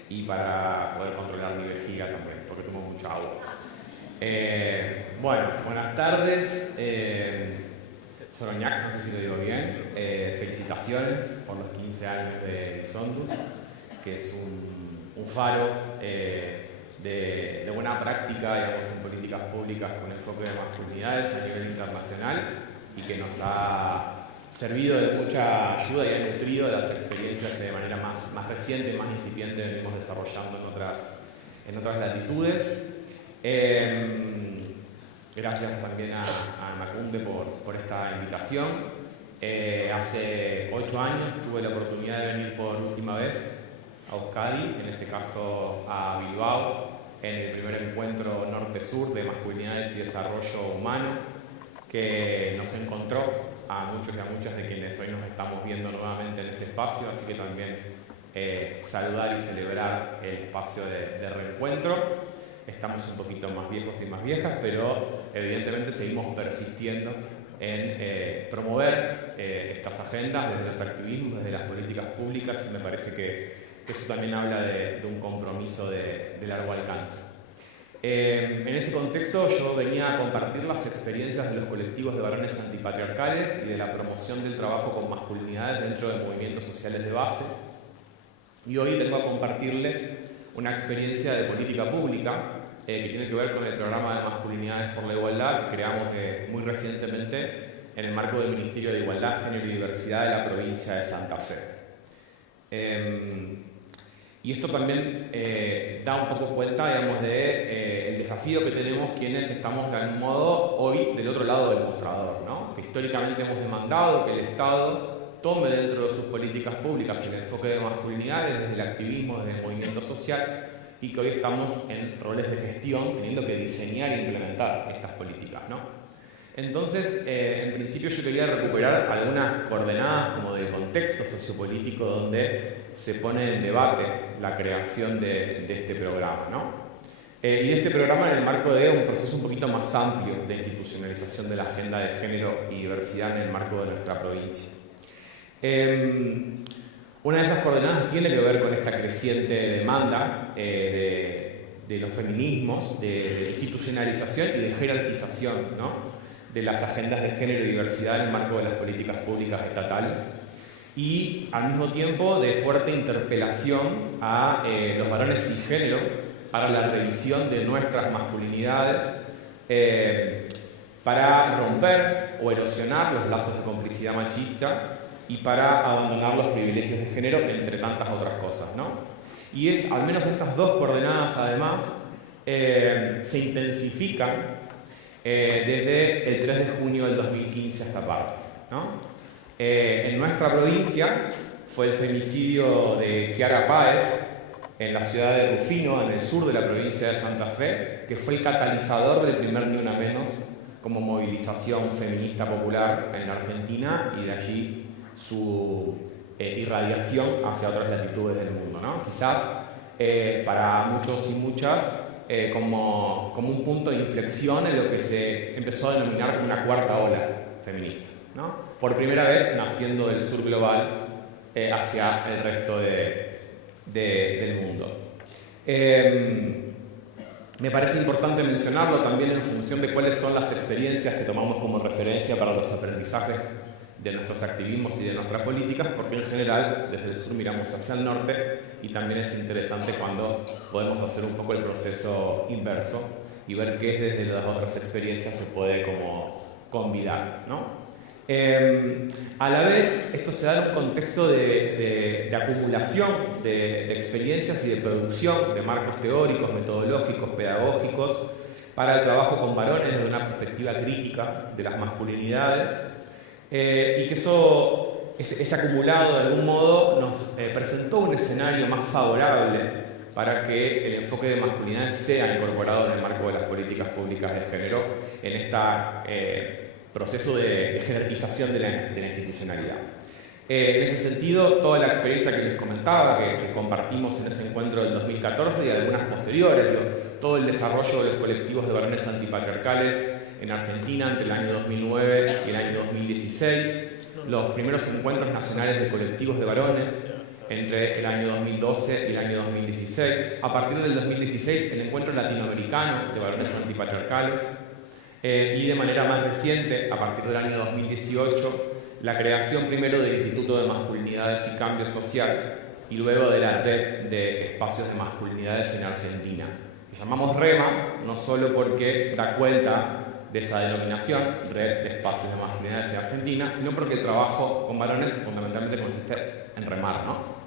y para poder controlar mi vejiga también, porque tomo mucha agua. Bueno, buenas tardes. Soroñac, no sé si lo digo bien. Felicitaciones por los 15 años de Sondus, que es un faro de buena práctica, digamos, en políticas públicas con enfoque de masculinidades a nivel internacional y que nos ha servido de mucha ayuda y ha nutrido las experiencias que de manera más reciente, más incipiente venimos desarrollando en otras latitudes. Gracias también a Macumbe por esta invitación. Hace 8 años tuve la oportunidad de venir por última vez a Euskadi, en este caso a Bilbao, en el primer encuentro norte-sur de masculinidades y desarrollo humano, que nos encontró a muchos y a muchas de quienes hoy nos estamos viendo nuevamente en este espacio, así que también saludar y celebrar el espacio de reencuentro. Estamos un poquito más viejos y más viejas, pero evidentemente seguimos persistiendo en promover estas agendas desde los activismos, desde las políticas públicas, y me parece que eso también habla de un compromiso de largo alcance. En ese contexto yo venía a compartir las experiencias de los colectivos de varones antipatriarcales y de la promoción del trabajo con masculinidades dentro de movimientos sociales de base. Y hoy vengo a compartirles una experiencia de política pública que tiene que ver con el programa de Masculinidades por la Igualdad que creamos muy recientemente en el marco del Ministerio de Igualdad, Género y Diversidad de la provincia de Santa Fe. Y esto también da un poco cuenta, digamos, del desafío que tenemos quienes estamos de algún modo hoy del otro lado del mostrador, ¿no? Que históricamente hemos demandado que el Estado tome dentro de sus políticas públicas el enfoque de masculinidades desde el activismo, desde el movimiento social, y que hoy estamos en roles de gestión teniendo que diseñar e implementar estas políticas, ¿no? Entonces, en principio yo quería recuperar algunas coordenadas como del contexto sociopolítico donde se pone en debate la creación de este programa, ¿no? Y de este programa en el marco de un proceso un poquito más amplio de institucionalización de la agenda de género y diversidad en el marco de nuestra provincia. Una de esas coordenadas tiene que ver con esta creciente demanda de los feminismos, de institucionalización y de jerarquización, ¿no?, de las agendas de género y diversidad en el marco de las políticas públicas estatales, y al mismo tiempo de fuerte interpelación a los varones cisgénero para la revisión de nuestras masculinidades, para romper o erosionar los lazos de complicidad machista y para abandonar los privilegios de género, entre tantas otras cosas, ¿no? Y es, al menos estas dos coordenadas, además, se intensifican desde el 3 de junio del 2015 hasta parte, ¿no? En nuestra provincia fue el femicidio de Kiara Páez en la ciudad de Rufino, en el sur de la provincia de Santa Fe, que fue el catalizador del primer Ni Una Menos como movilización feminista popular en la Argentina, y de allí su irradiación hacia otras latitudes del mundo, ¿no? Quizás para muchos y muchas como un punto de inflexión en lo que se empezó a denominar como una cuarta ola feminista, ¿no? Por primera vez naciendo del sur global hacia el resto del mundo. Me parece importante mencionarlo también en función de cuáles son las experiencias que tomamos como referencia para los aprendizajes de nuestros activismos y de nuestras políticas, porque en general desde el sur miramos hacia el norte, y también es interesante cuando podemos hacer un poco el proceso inverso y ver qué desde las otras experiencias se puede como convidar, ¿no? A la vez, esto se da en un contexto de acumulación de experiencias y de producción de marcos teóricos, metodológicos, pedagógicos para el trabajo con varones desde una perspectiva crítica de las masculinidades, y que ese acumulado de algún modo nos presentó un escenario más favorable para que el enfoque de masculinidades sea incorporado en el marco de las políticas públicas de género en este proceso de jerarquización de la institucionalidad. En ese sentido, toda la experiencia que les comentaba, que compartimos en ese encuentro del 2014 y algunas posteriores, todo el desarrollo de los colectivos de varones antipatriarcales en Argentina entre el año 2009 y el año 2016, los primeros encuentros nacionales de colectivos de varones entre el año 2012 y el año 2016. A partir del 2016, el encuentro latinoamericano de varones antipatriarcales. Y de manera más reciente, a partir del año 2018, la creación primero del Instituto de Masculinidades y Cambio Social y luego de la Red de Espacios de Masculinidades en Argentina. Que llamamos REMA, no solo porque da cuenta de esa denominación, Red de Espacios de Masculinidades en Argentina, sino porque el trabajo con varones fundamentalmente consiste en remar, ¿no?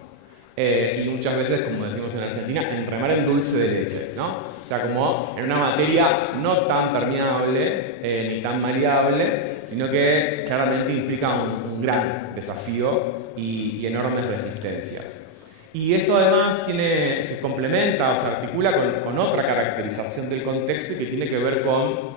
Y muchas veces, como decimos en Argentina, en remar en dulce de leche, ¿no? O sea, como en una materia no tan permeable ni tan maleable, sino que claramente implica un gran desafío y enormes resistencias. Y eso además se complementa o se articula con otra caracterización del contexto que tiene que ver con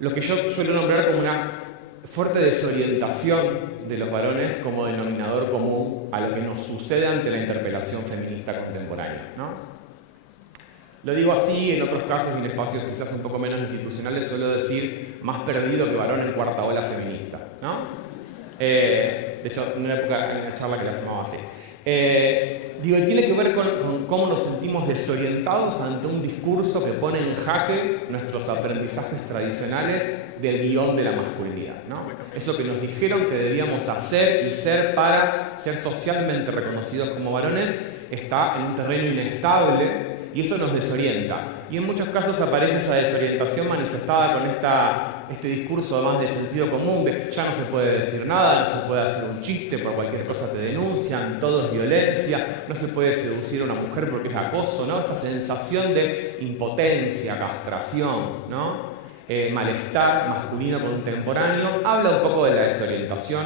lo que yo suelo nombrar como una fuerte desorientación de los varones como denominador común a lo que nos sucede ante la interpelación feminista contemporánea, ¿no? Lo digo así, en otros casos, en espacios quizás un poco menos institucionales, suelo decir más perdido que varón en cuarta ola feminista, ¿no? De hecho, en una charla que la llamaba así. Y tiene que ver con cómo nos sentimos desorientados ante un discurso que pone en jaque nuestros aprendizajes tradicionales del guión de la masculinidad, ¿no? Eso que nos dijeron que debíamos hacer y ser para ser socialmente reconocidos como varones está en un terreno inestable y eso nos desorienta. Y en muchos casos aparece esa desorientación manifestada con este discurso más de sentido común, de ya no se puede decir nada, no se puede hacer un chiste, por cualquier cosa te denuncian, todo es violencia, no se puede seducir a una mujer porque es acoso, ¿no? Esta sensación de impotencia, castración, ¿no? Malestar masculino contemporáneo, habla un poco de la desorientación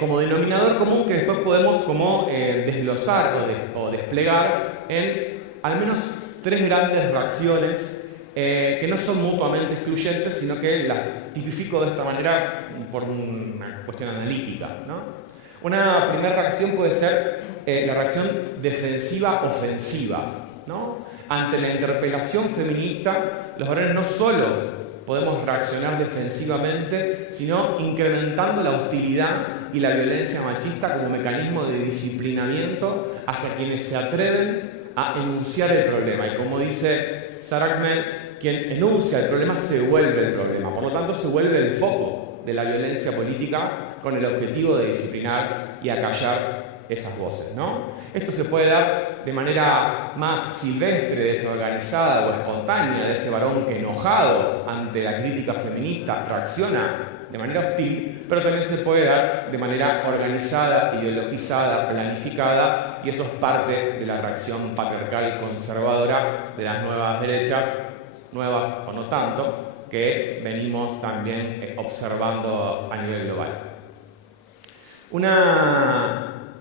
como denominador común que después podemos desglosar o desplegar en al menos tres grandes reacciones que no son mutuamente excluyentes, sino que las tipifico de esta manera por una cuestión analítica, ¿no? Una primera reacción puede ser la reacción defensiva-ofensiva, ¿no? Ante la interpelación feminista, los varones no solo podemos reaccionar defensivamente, sino incrementando la hostilidad y la violencia machista como mecanismo de disciplinamiento hacia quienes se atreven a enunciar el problema. Y como dice Sarah Ahmed, quien enuncia el problema se vuelve el problema. Por lo tanto, se vuelve el foco de la violencia política con el objetivo de disciplinar y acallar esas voces, ¿no? Esto se puede dar de manera más silvestre, desorganizada o espontánea, de ese varón que enojado ante la crítica feminista reacciona de manera hostil, pero también se puede dar de manera organizada, ideologizada, planificada, y eso es parte de la reacción patriarcal y conservadora de las nuevas derechas, nuevas o no tanto, que venimos también observando a nivel global.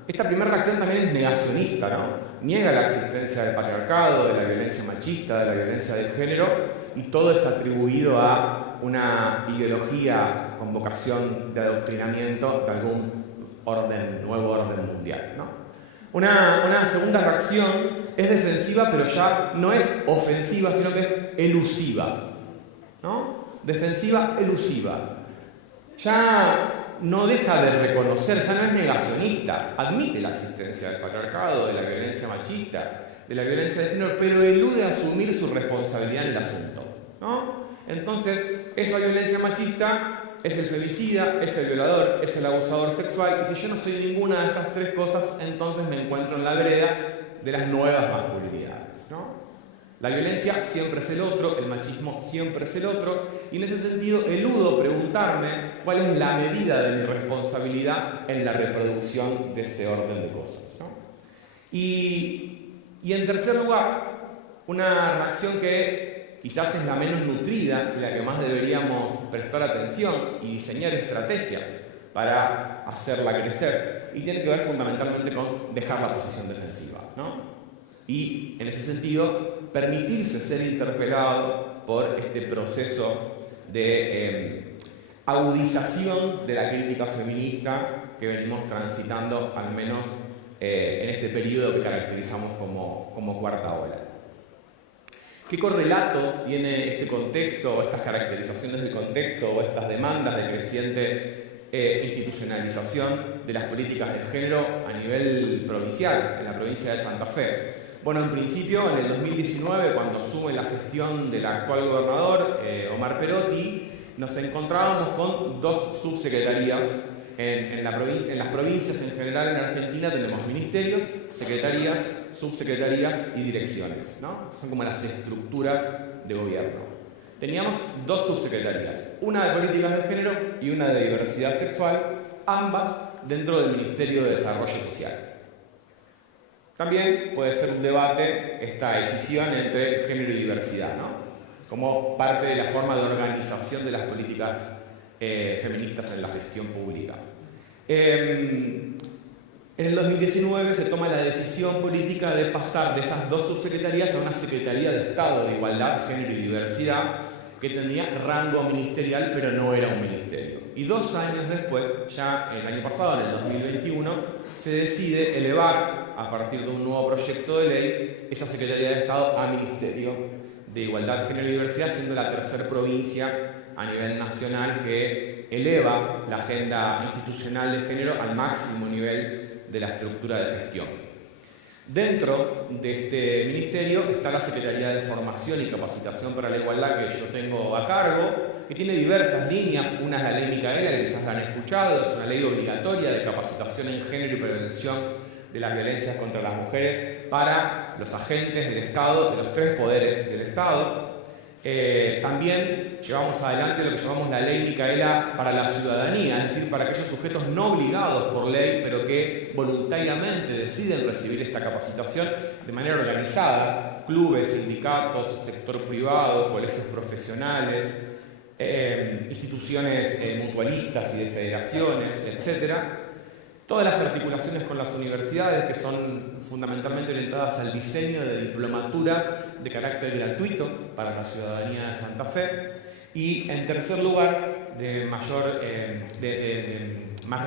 Esta primera reacción también es negacionista, ¿no? Niega la existencia del patriarcado, de la violencia machista, de la violencia de género, y todo es atribuido a una ideología con vocación de adoctrinamiento de algún nuevo orden mundial, ¿no? Una segunda reacción es defensiva, pero ya no es ofensiva, sino que es elusiva, ¿no? Defensiva, elusiva. Ya no deja de reconocer, ya no es negacionista, admite la existencia del patriarcado, de la violencia machista, de la violencia de género, pero elude asumir su responsabilidad en el asunto, ¿no? Entonces, esa violencia machista es el femicida, es el violador, es el abusador sexual, y si yo no soy ninguna de esas tres cosas, entonces me encuentro en la vereda de las nuevas masculinidades, ¿no? La violencia siempre es el otro, el machismo siempre es el otro, y en ese sentido eludo preguntarme cuál es la medida de mi responsabilidad en la reproducción de ese orden de cosas, ¿no? Y en tercer lugar, una reacción que quizás es la menos nutrida y la que más deberíamos prestar atención y diseñar estrategias para hacerla crecer, y tiene que ver fundamentalmente con dejar la posición defensiva, ¿no? Y en ese sentido, permitirse ser interpelado por este proceso de agudización de la crítica feminista que venimos transitando, al menos en este periodo que caracterizamos como cuarta ola. ¿Qué correlato tiene este contexto, o estas caracterizaciones del contexto, o estas demandas de creciente institucionalización de las políticas de género a nivel provincial, en la provincia de Santa Fe? Bueno, en principio, en el 2019, cuando asume la gestión del actual gobernador, Omar Perotti, nos encontrábamos con 2 subsecretarías. En las provincias en general en Argentina tenemos ministerios, secretarías, subsecretarías y direcciones, ¿no? Son como las estructuras de gobierno. Teníamos 2 subsecretarías, una de políticas de género y una de diversidad sexual, ambas dentro del Ministerio de Desarrollo Social. También puede ser un debate esta decisión entre género y diversidad, ¿no? Como parte de la forma de organización de las políticas feministas en la gestión pública. En el 2019 se toma la decisión política de pasar de esas 2 subsecretarías a una Secretaría de Estado de Igualdad, Género y Diversidad que tenía rango ministerial pero no era un ministerio. Y 2 años después, ya el año pasado, en el 2021, se decide elevar, a partir de un nuevo proyecto de ley, esa Secretaría de Estado a Ministerio de Igualdad, Género y Diversidad, siendo la 3ª provincia a nivel nacional que eleva la agenda institucional de género al máximo nivel de la estructura de gestión. Dentro de este ministerio está la Secretaría de Formación y Capacitación para la Igualdad, que yo tengo a cargo, que tiene diversas líneas. Una es la Ley Micaela, que quizás la han escuchado, es una ley obligatoria de capacitación en género y prevención de las violencias contra las mujeres para los agentes del Estado, de los 3 poderes del Estado. También llevamos adelante lo que llamamos la Ley Micaela para la ciudadanía, es decir, para aquellos sujetos no obligados por ley, pero que voluntariamente deciden recibir esta capacitación de manera organizada: clubes, sindicatos, sector privado, colegios profesionales, instituciones mutualistas y de federaciones, etc. Todas las articulaciones con las universidades, que son fundamentalmente orientadas al diseño de diplomaturas de carácter gratuito para la ciudadanía de Santa Fe. Y en tercer lugar, de más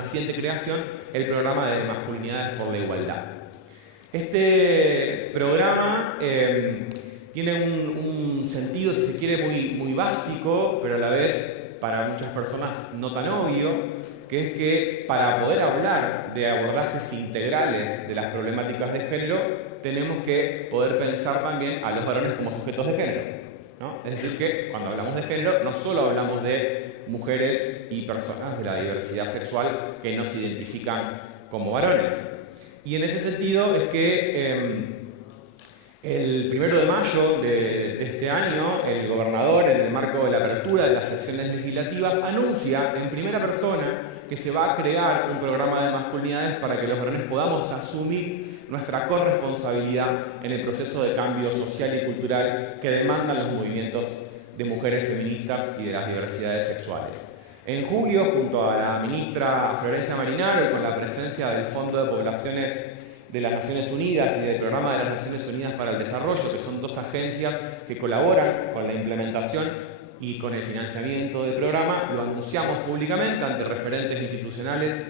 reciente creación, el programa de Masculinidades por la Igualdad. Este programa tiene un sentido, si se quiere, muy básico, pero a la vez para muchas personas no tan obvio, que es que para poder hablar de abordajes integrales de las problemáticas de género, tenemos que poder pensar también a los varones como sujetos de género, ¿no? Es decir, que cuando hablamos de género, no solo hablamos de mujeres y personas de la diversidad sexual que no se identifican como varones. Y en ese sentido es que el 1 de mayo de este año, el gobernador, en el marco de la apertura de las sesiones legislativas, anuncia en primera persona que se va a crear un programa de masculinidades para que los varones podamos asumir nuestra corresponsabilidad en el proceso de cambio social y cultural que demandan los movimientos de mujeres feministas y de las diversidades sexuales. En julio, junto a la ministra Florencia Marinaro y con la presencia del Fondo de Poblaciones de las Naciones Unidas y del Programa de las Naciones Unidas para el Desarrollo, que son 2 agencias que colaboran con la implementación y con el financiamiento del programa, lo anunciamos públicamente ante referentes institucionales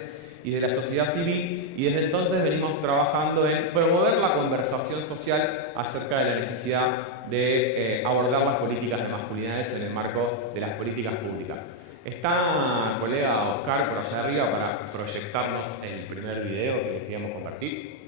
y de la sociedad civil, y desde entonces venimos trabajando en promover la conversación social acerca de la necesidad de abordar las políticas de masculinidades en el marco de las políticas públicas. Está colega Oscar por allá arriba para proyectarnos el primer video que queríamos compartir.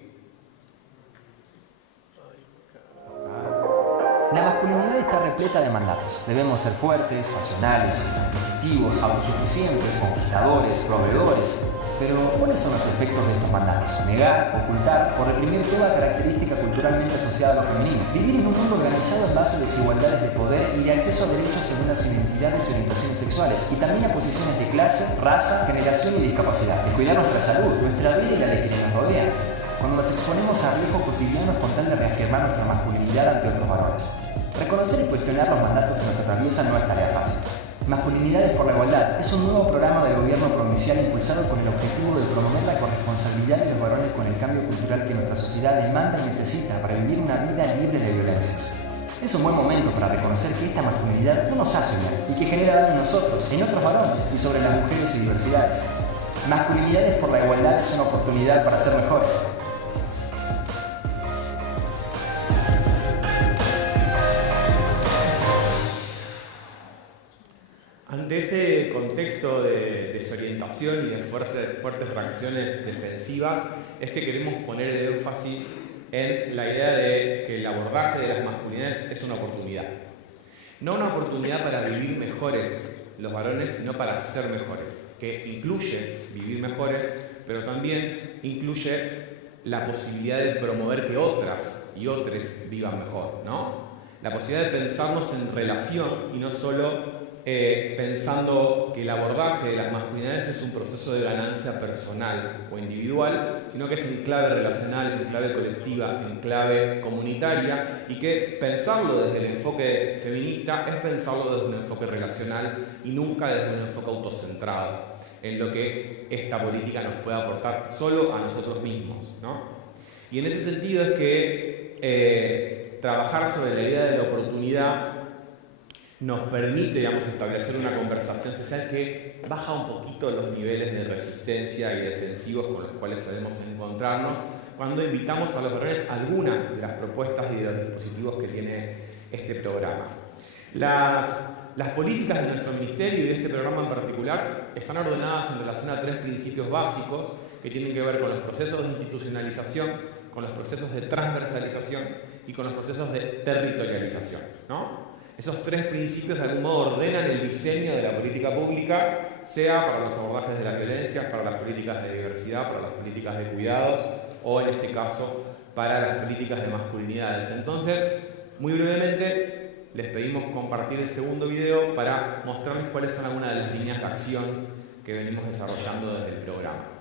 La masculinidad está repleta de mandatos. Debemos ser fuertes, racionales, competitivos, autosuficientes, conquistadores, proveedores. Pero, ¿cuáles son los efectos de estos mandatos? Negar, ocultar o reprimir toda característica culturalmente asociada a lo femenino. Vivir en un mundo organizado en base a desigualdades de poder y de acceso a derechos según las identidades y orientaciones sexuales, y también a posiciones de clase, raza, generación y discapacidad. Descuidar nuestra salud, nuestra vida y la de quienes nos rodean, cuando nos exponemos a riesgos cotidianos con tal de reafirmar nuestra masculinidad ante otros varones. Reconocer y cuestionar los mandatos que nos atraviesan no es tarea fácil. Masculinidades por la Igualdad es un nuevo programa del gobierno provincial impulsado con el objetivo de promover la corresponsabilidad de los varones con el cambio cultural que nuestra sociedad demanda y necesita para vivir una vida libre de violencias. Es un buen momento para reconocer que esta masculinidad no nos hace bien y que genera daño en nosotros, en otros varones y sobre las mujeres y diversidades. Masculinidades por la Igualdad es una oportunidad para ser mejores. ese contexto de desorientación y de fuertes reacciones defensivas es que queremos poner el énfasis en la idea de que el abordaje de las masculinidades es una oportunidad. No una oportunidad para vivir mejores los varones, sino para ser mejores, que incluye vivir mejores, pero también incluye la posibilidad de promover que otras y otros vivan mejor, ¿no? La posibilidad de pensarnos en relación y no solo pensando que el abordaje de las masculinidades es un proceso de ganancia personal o individual, sino que es en clave relacional, en clave colectiva, en clave comunitaria, y que pensarlo desde el enfoque feminista es pensarlo desde un enfoque relacional y nunca desde un enfoque autocentrado, en lo que esta política nos puede aportar solo a nosotros mismos, ¿no? Y en ese sentido es que trabajar sobre la idea de la oportunidad nos permite, digamos, establecer una conversación social que baja un poquito los niveles de resistencia y defensivos con los cuales solemos encontrarnos cuando invitamos a los varones algunas de las propuestas y de los dispositivos que tiene este programa. Las políticas de nuestro ministerio y de este programa en particular están ordenadas en relación a 3 principios básicos que tienen que ver con los procesos de institucionalización, con los procesos de transversalización y con los procesos de territorialización, ¿no? Esos 3 principios de algún modo ordenan el diseño de la política pública, sea para los abordajes de la violencia, para las políticas de diversidad, para las políticas de cuidados o, en este caso, para las políticas de masculinidades. Entonces, muy brevemente, les pedimos compartir el segundo video para mostrarles cuáles son algunas de las líneas de acción que venimos desarrollando desde el programa.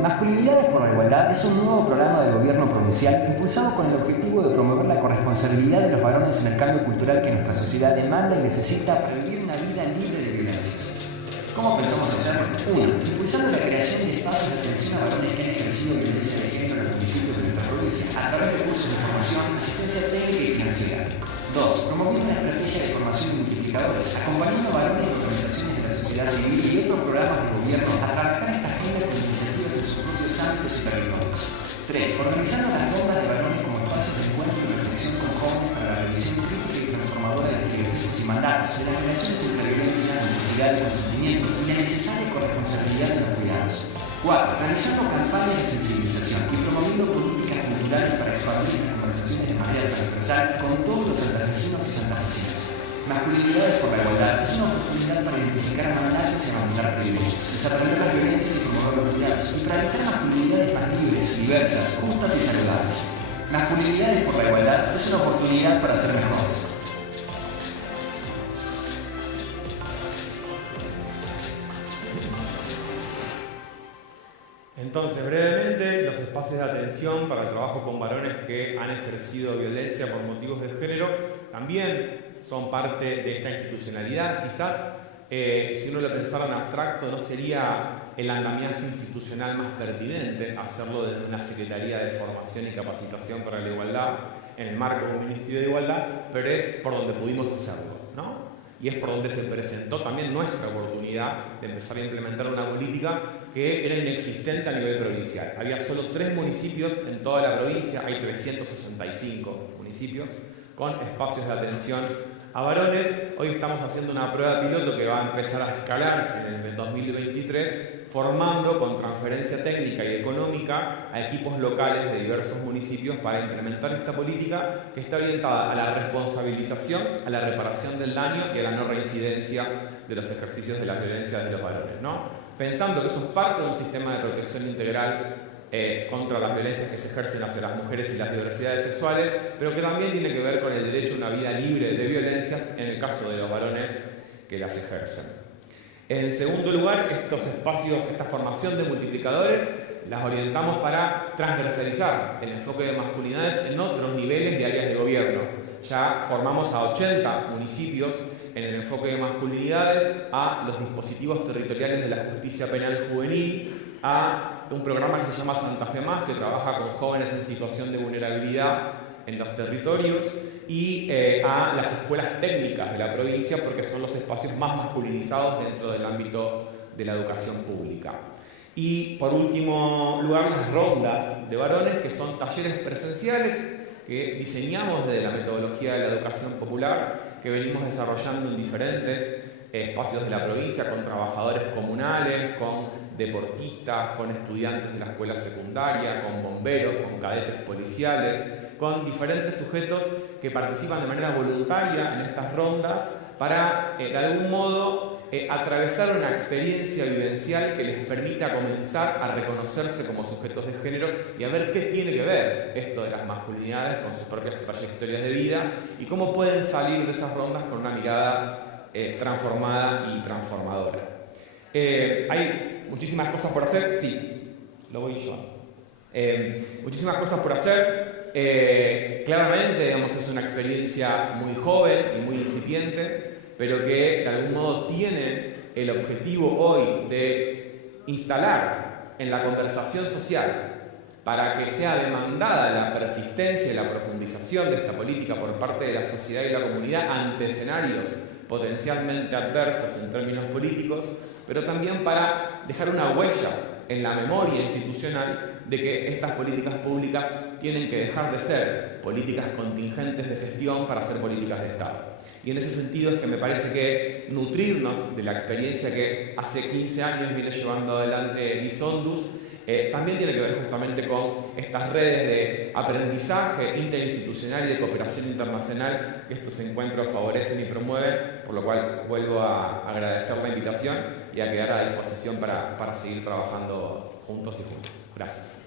Masculinidades por la Igualdad es un nuevo programa del gobierno provincial impulsado con el objetivo de promover la corresponsabilidad de los varones en el cambio cultural que nuestra sociedad demanda y necesita para vivir una vida libre de violencias. ¿Cómo pensamos hacerlo? 1. Impulsando la creación de espacios de atención a varones que han ejercido violencia de género en los municipios de nuestra provincia a través de cursos de formación, asistencia técnica y financiera. 2. Promoviendo una estrategia de formación de multiplicadores, acompañando a varones y organizaciones de la sociedad civil y otros programas de gobierno a trabajar esta agenda con iniciativas en sus propios ámbitos y territorios. 3. Organizando las rondas de varones como espacios de encuentro y reflexión con jóvenes para la revisión crítica y transformadora de estereotipos y mandatos de las relaciones entre violencia, necesidad de consentimiento y la necesaria corresponsabilidad de los cuidados. 4. Realizando campañas de sensibilización y promoviendo políticas culturales para expandir las conversaciones de manera transversal con todos los santafesinos y santafesinas. Masculinidades por la Igualdad es una oportunidad para identificar mandatos y abandonar privilegios, desaprender las violencias y promover los cuidados, y para evitar masculinidades más libres, diversas, justas y saludables. Masculinidades por la Igualdad es una oportunidad para ser mejores. Entonces, brevemente, los espacios de atención para el trabajo con varones que han ejercido violencia por motivos de género también son parte de esta institucionalidad. Quizás, si uno lo pensara en abstracto, no sería el andamiaje institucional más pertinente hacerlo desde una Secretaría de Formación y Capacitación para la Igualdad, en el marco de un Ministerio de Igualdad, pero es por donde pudimos hacerlo, ¿no? Y es por donde se presentó también nuestra oportunidad de empezar a implementar una política que era inexistente a nivel provincial. Había solo 3 municipios en toda la provincia, hay 365 municipios con espacios de atención a varones. Hoy estamos haciendo una prueba piloto que va a empezar a escalar en el 2023, formando con transferencia técnica y económica a equipos locales de diversos municipios para implementar esta política que está orientada a la responsabilización, a la reparación del daño y a la no reincidencia de los ejercicios de las violencias de los varones, ¿no? Pensando que eso es parte de un sistema de protección integral contra las violencias que se ejercen hacia las mujeres y las diversidades sexuales, pero que también tiene que ver con el derecho a una vida libre de violencias en el caso de los varones que las ejercen. En segundo lugar, estos espacios, esta formación de multiplicadores, las orientamos para transversalizar el enfoque de masculinidades en otros niveles de áreas de gobierno. Ya formamos a 80 municipios en el enfoque de masculinidades, a los dispositivos territoriales de la justicia penal juvenil, a un programa que se llama Santa Fe Más, que trabaja con jóvenes en situación de vulnerabilidad en los territorios, y a las escuelas técnicas de la provincia, porque son los espacios más masculinizados dentro del ámbito de la educación pública. Y por último lugar, las rondas de varones, que son talleres presenciales que diseñamos desde la metodología de la educación popular, que venimos desarrollando en diferentes espacios de la provincia, con trabajadores comunales, con deportistas, con estudiantes de la escuela secundaria, con bomberos, con cadetes policiales, con diferentes sujetos que participan de manera voluntaria en estas rondas para, de algún modo, atravesar una experiencia vivencial que les permita comenzar a reconocerse como sujetos de género y a ver qué tiene que ver esto de las masculinidades con sus propias trayectorias de vida y cómo pueden salir de esas rondas con una mirada transformada y transformadora. Hay muchísimas cosas por hacer, sí, lo voy yo. Muchísimas cosas por hacer. Claramente, digamos, es una experiencia muy joven y muy incipiente, pero que de algún modo tiene el objetivo hoy de instalar en la conversación social, para que sea demandada la persistencia y la profundización de esta política por parte de la sociedad y la comunidad ante escenarios potencialmente adversos en términos políticos, pero también para dejar una huella en la memoria institucional de que estas políticas públicas tienen que dejar de ser políticas contingentes de gestión para ser políticas de Estado. Y en ese sentido es que me parece que nutrirnos de la experiencia que hace 15 años viene llevando adelante Lisondus también tiene que ver justamente con estas redes de aprendizaje interinstitucional y de cooperación internacional que estos encuentros favorecen y promueven, por lo cual vuelvo a agradecer la invitación y a quedar a disposición para seguir trabajando juntos y juntas. Gracias.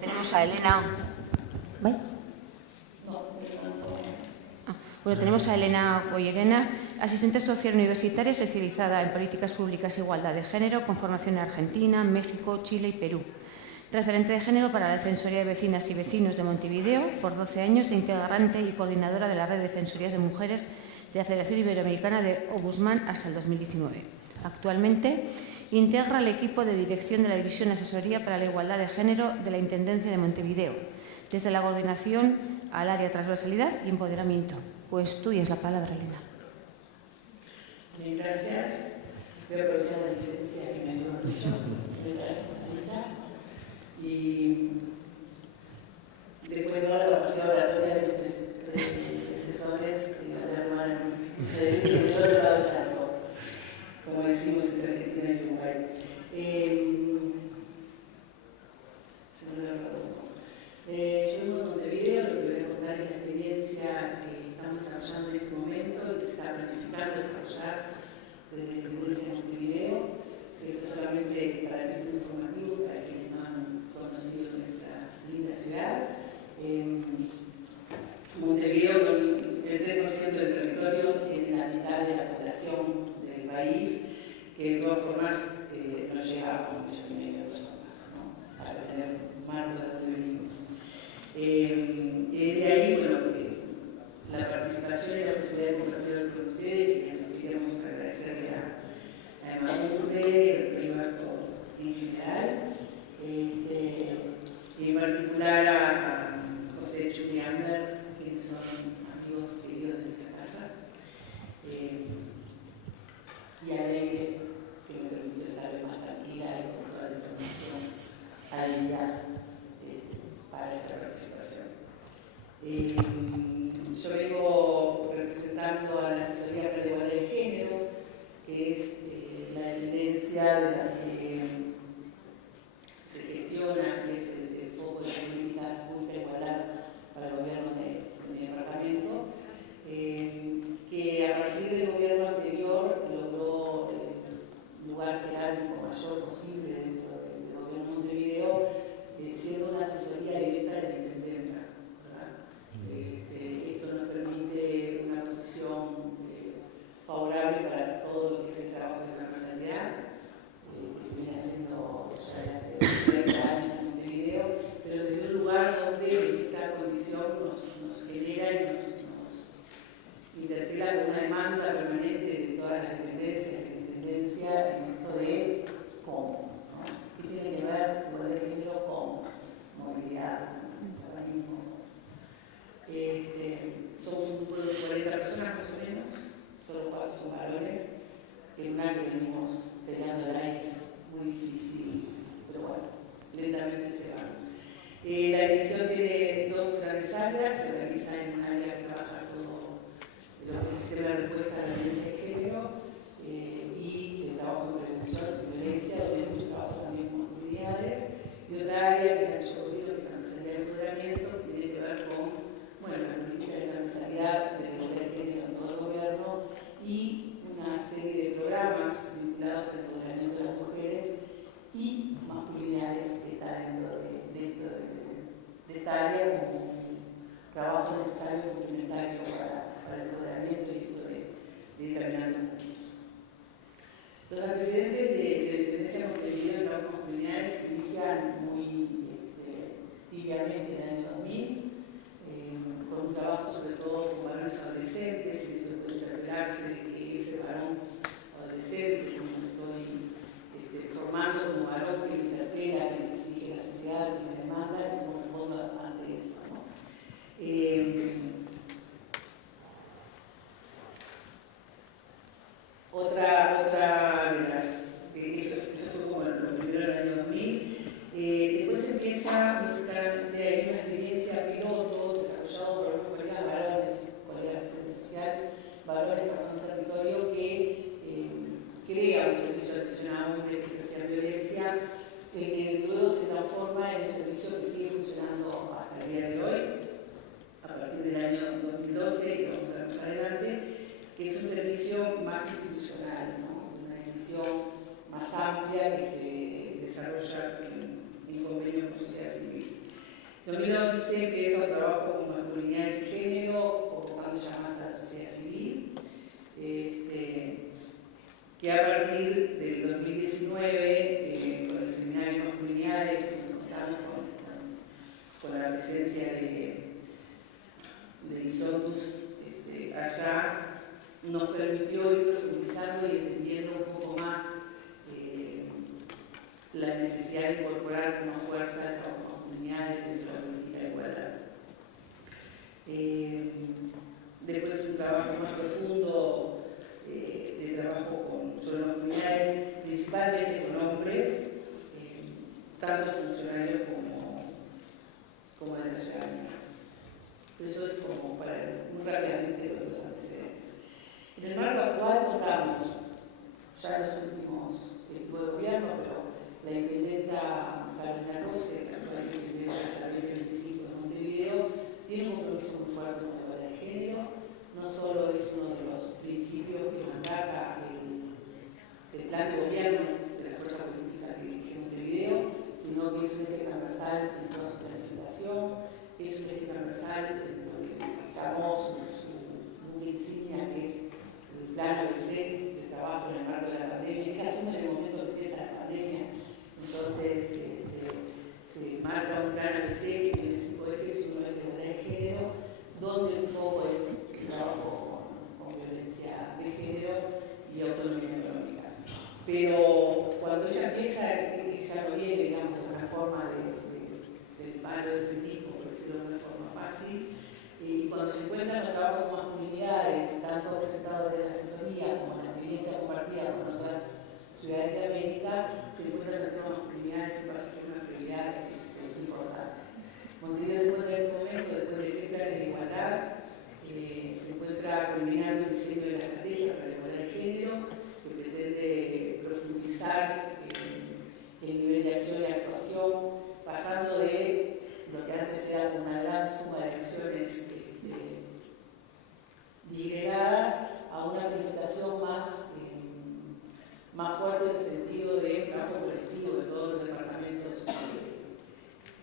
Tenemos a Elena. ¿Vale? Bueno, tenemos a Elena Boyerena, asistente social universitaria especializada en políticas públicas e igualdad de género, con formación en Argentina, México, Chile y Perú. Referente de género para la Defensoría de Vecinas y Vecinos de Montevideo por 12 años e integrante y coordinadora de la Red de Defensorías de Mujeres de la Federación Iberoamericana de Ombudsman hasta el 2019. Actualmente integra el equipo de dirección de la División Asesoría para la Igualdad de Género de la Intendencia de Montevideo, desde la coordinación al área transversalidad y empoderamiento. Pues tú y es la palabra, Elena. Bien, gracias. Voy a aprovechar la licencia que me dio mucho. Gracias, Marita. Y después de toda la capacidad oratoria de mis predecesores, la hermana de del otro lado del charco, como decimos entre Argentina y Uruguay. Yo vivo en Montevideo, lo que voy a contar es la experiencia que estamos desarrollando en este momento y que se está planificando desarrollar desde la Intendencia de Montevideo. Esto solamente para el título informativo, para quienes no han conocido nuestra linda ciudad. Montevideo, con el 3% del territorio, tiene la mitad de la población del país, que de todas formas no llega a 1,5 millones de personas, ¿no? Para tener un marco de donde venimos. De ahí, bueno, la participación y la posibilidad de compartir con ustedes, que queremos agradecerle a Emanuele, al privado en general, y en particular a José Chuliander, que son amigos queridos de nuestra casa, y a Leire, que me permitió estar más tranquila y con toda la información al día para esta participación. Yo vengo representando a la Asesoría para la Igualdad de Género, que es la tendencia de la que se gestiona, que es el foco de políticas públicas de igualdad para el gobierno de mi departamento, que a partir del gobierno anterior logró lugar jerárquico mayor posible dentro del gobierno de Montevideo, siendo una asesoría directa de la intendenta. Esto nos permite una posición favorable para todo lo que es el trabajo de transversalidad, que se viene haciendo ya desde hace 30 años en Montevideo, pero desde un lugar donde esta condición nos genera y nos interpela con una demanda permanente de todas las dependencias de la intendencia en esto de cómo, ¿no? ¿Qué tiene que ver igualdad de género con movilidad, urbanismo? Somos La división tiene dos grandes áreas, se realiza en un área que trabaja todo lo que es el sistema de respuesta a la violencia de género y el trabajo de prevención de violencia, donde hay mucho trabajo también con comunidades, y otra área que es el gobierno, que es la Transversalidad de Empoderamiento, que tiene que ver con la política de transversalidad de la igualdad de género en todo el gobierno y una serie de programas vinculados al empoderamiento de las mujeres y masculinidades que está dentro de esta área como un trabajo necesario y complementario para el empoderamiento y esto de ir caminando juntos. Los antecedentes de Tendencia Montevideo en trabajos masculinidades inician muy tibiamente en el año 2000, con un trabajo sobre todo con varones adolescentes, y esto puede interpretarse de que ese varón adolescente, como estoy formando como varón que me interpela, que me exige la sociedad, que me demanda, y cómo respondo ante eso, ¿no? Otra de las, eso fue como lo primero del año 2000. Después empieza muy claramente, hay una experiencia piloto desarrollado por algunos colegas varones, colegas de asistencia social, varones trabajando en territorio que crea un servicio de atención a hombres que ejercían violencia, que luego se transforma en un servicio que sigue funcionando hasta el día de hoy, a partir del año 2012, que vamos a ver más adelante, que es un servicio más institucional, ¿no? Una decisión más amplia que se desarrolla en convenio con sociedad civil. En 2011 empieza un trabajo con masculinidades y género, convocando ya más a la sociedad civil, que a partir del 2019, con el seminario de masculinidades, contamos con la presencia de Lisondus allá, nos permitió ir profundizando y entendiendo un poco más la necesidad de incorporar con más fuerza el trabajo de masculinidades dentro de la política de igualdad. Después un trabajo más profundo de trabajo sobre masculinidades, principalmente con hombres, tanto funcionarios como de la ciudadanía. Eso es como para muy rápidamente los antecedentes. En el marco actual contamos, ya en los últimos equipos de gobierno, pero la intendenta Carolina Rose, la actual intendenta de la 25 de Montevideo, tiene un compromiso muy fuerte con la igualdad de género. No solo es uno de los principios que mandata el plan de gobierno de la fuerza política que dirige Montevideo, sino que es un eje transversal en toda su planificación, es un eje transversal en lo que llamó su insignia, que es el plan ABC de trabajo en el marco de la pandemia, que asume en el momento que empieza la pandemia. Entonces, se marca un plan ABC que tiene 5 ejes, uno es de igualdad de género, donde el foco es el trabajo con violencia de género y autonomía económica. Pero cuando ella empieza, ella no viene, digamos, de una forma del palo del feminismo, por decirlo de una forma fácil, y cuando se encuentran los trabajos con masculinidades, tanto presentados desde la asesoría como la experiencia compartida con otras ciudades de América, se encuentran los temas masculinidades y pasa a ser una prioridad importante. Montevideo se encuentra en este momento, después de 3 planes de igualdad, se encuentra culminando el diseño de la estrategia para la igualdad de género, que pretende profundizar el nivel de acción y actuación, pasando de lo que antes era una gran suma de acciones disgregadas a una planificación más fuerte en el sentido de trabajo colectivo de todos los departamentos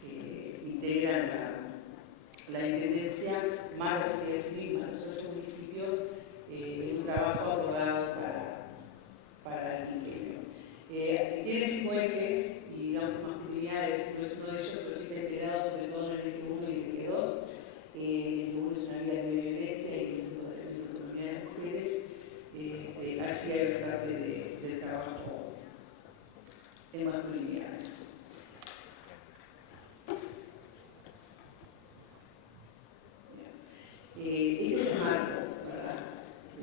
que integran la intendencia, más la sociedad civil, más los 8 municipios, es un trabajo acordado para el quinquenio. Tiene 5 ejes y, digamos, masculinidades no es uno de ellos, pero sí está integrado sobre todo en el eje 1 y el eje 2. El eje 1 es una vida de violencia y es uno de la autonomía de las mujeres. Allí hay parte del trabajo en masculinidades. Este es el marco, ¿verdad?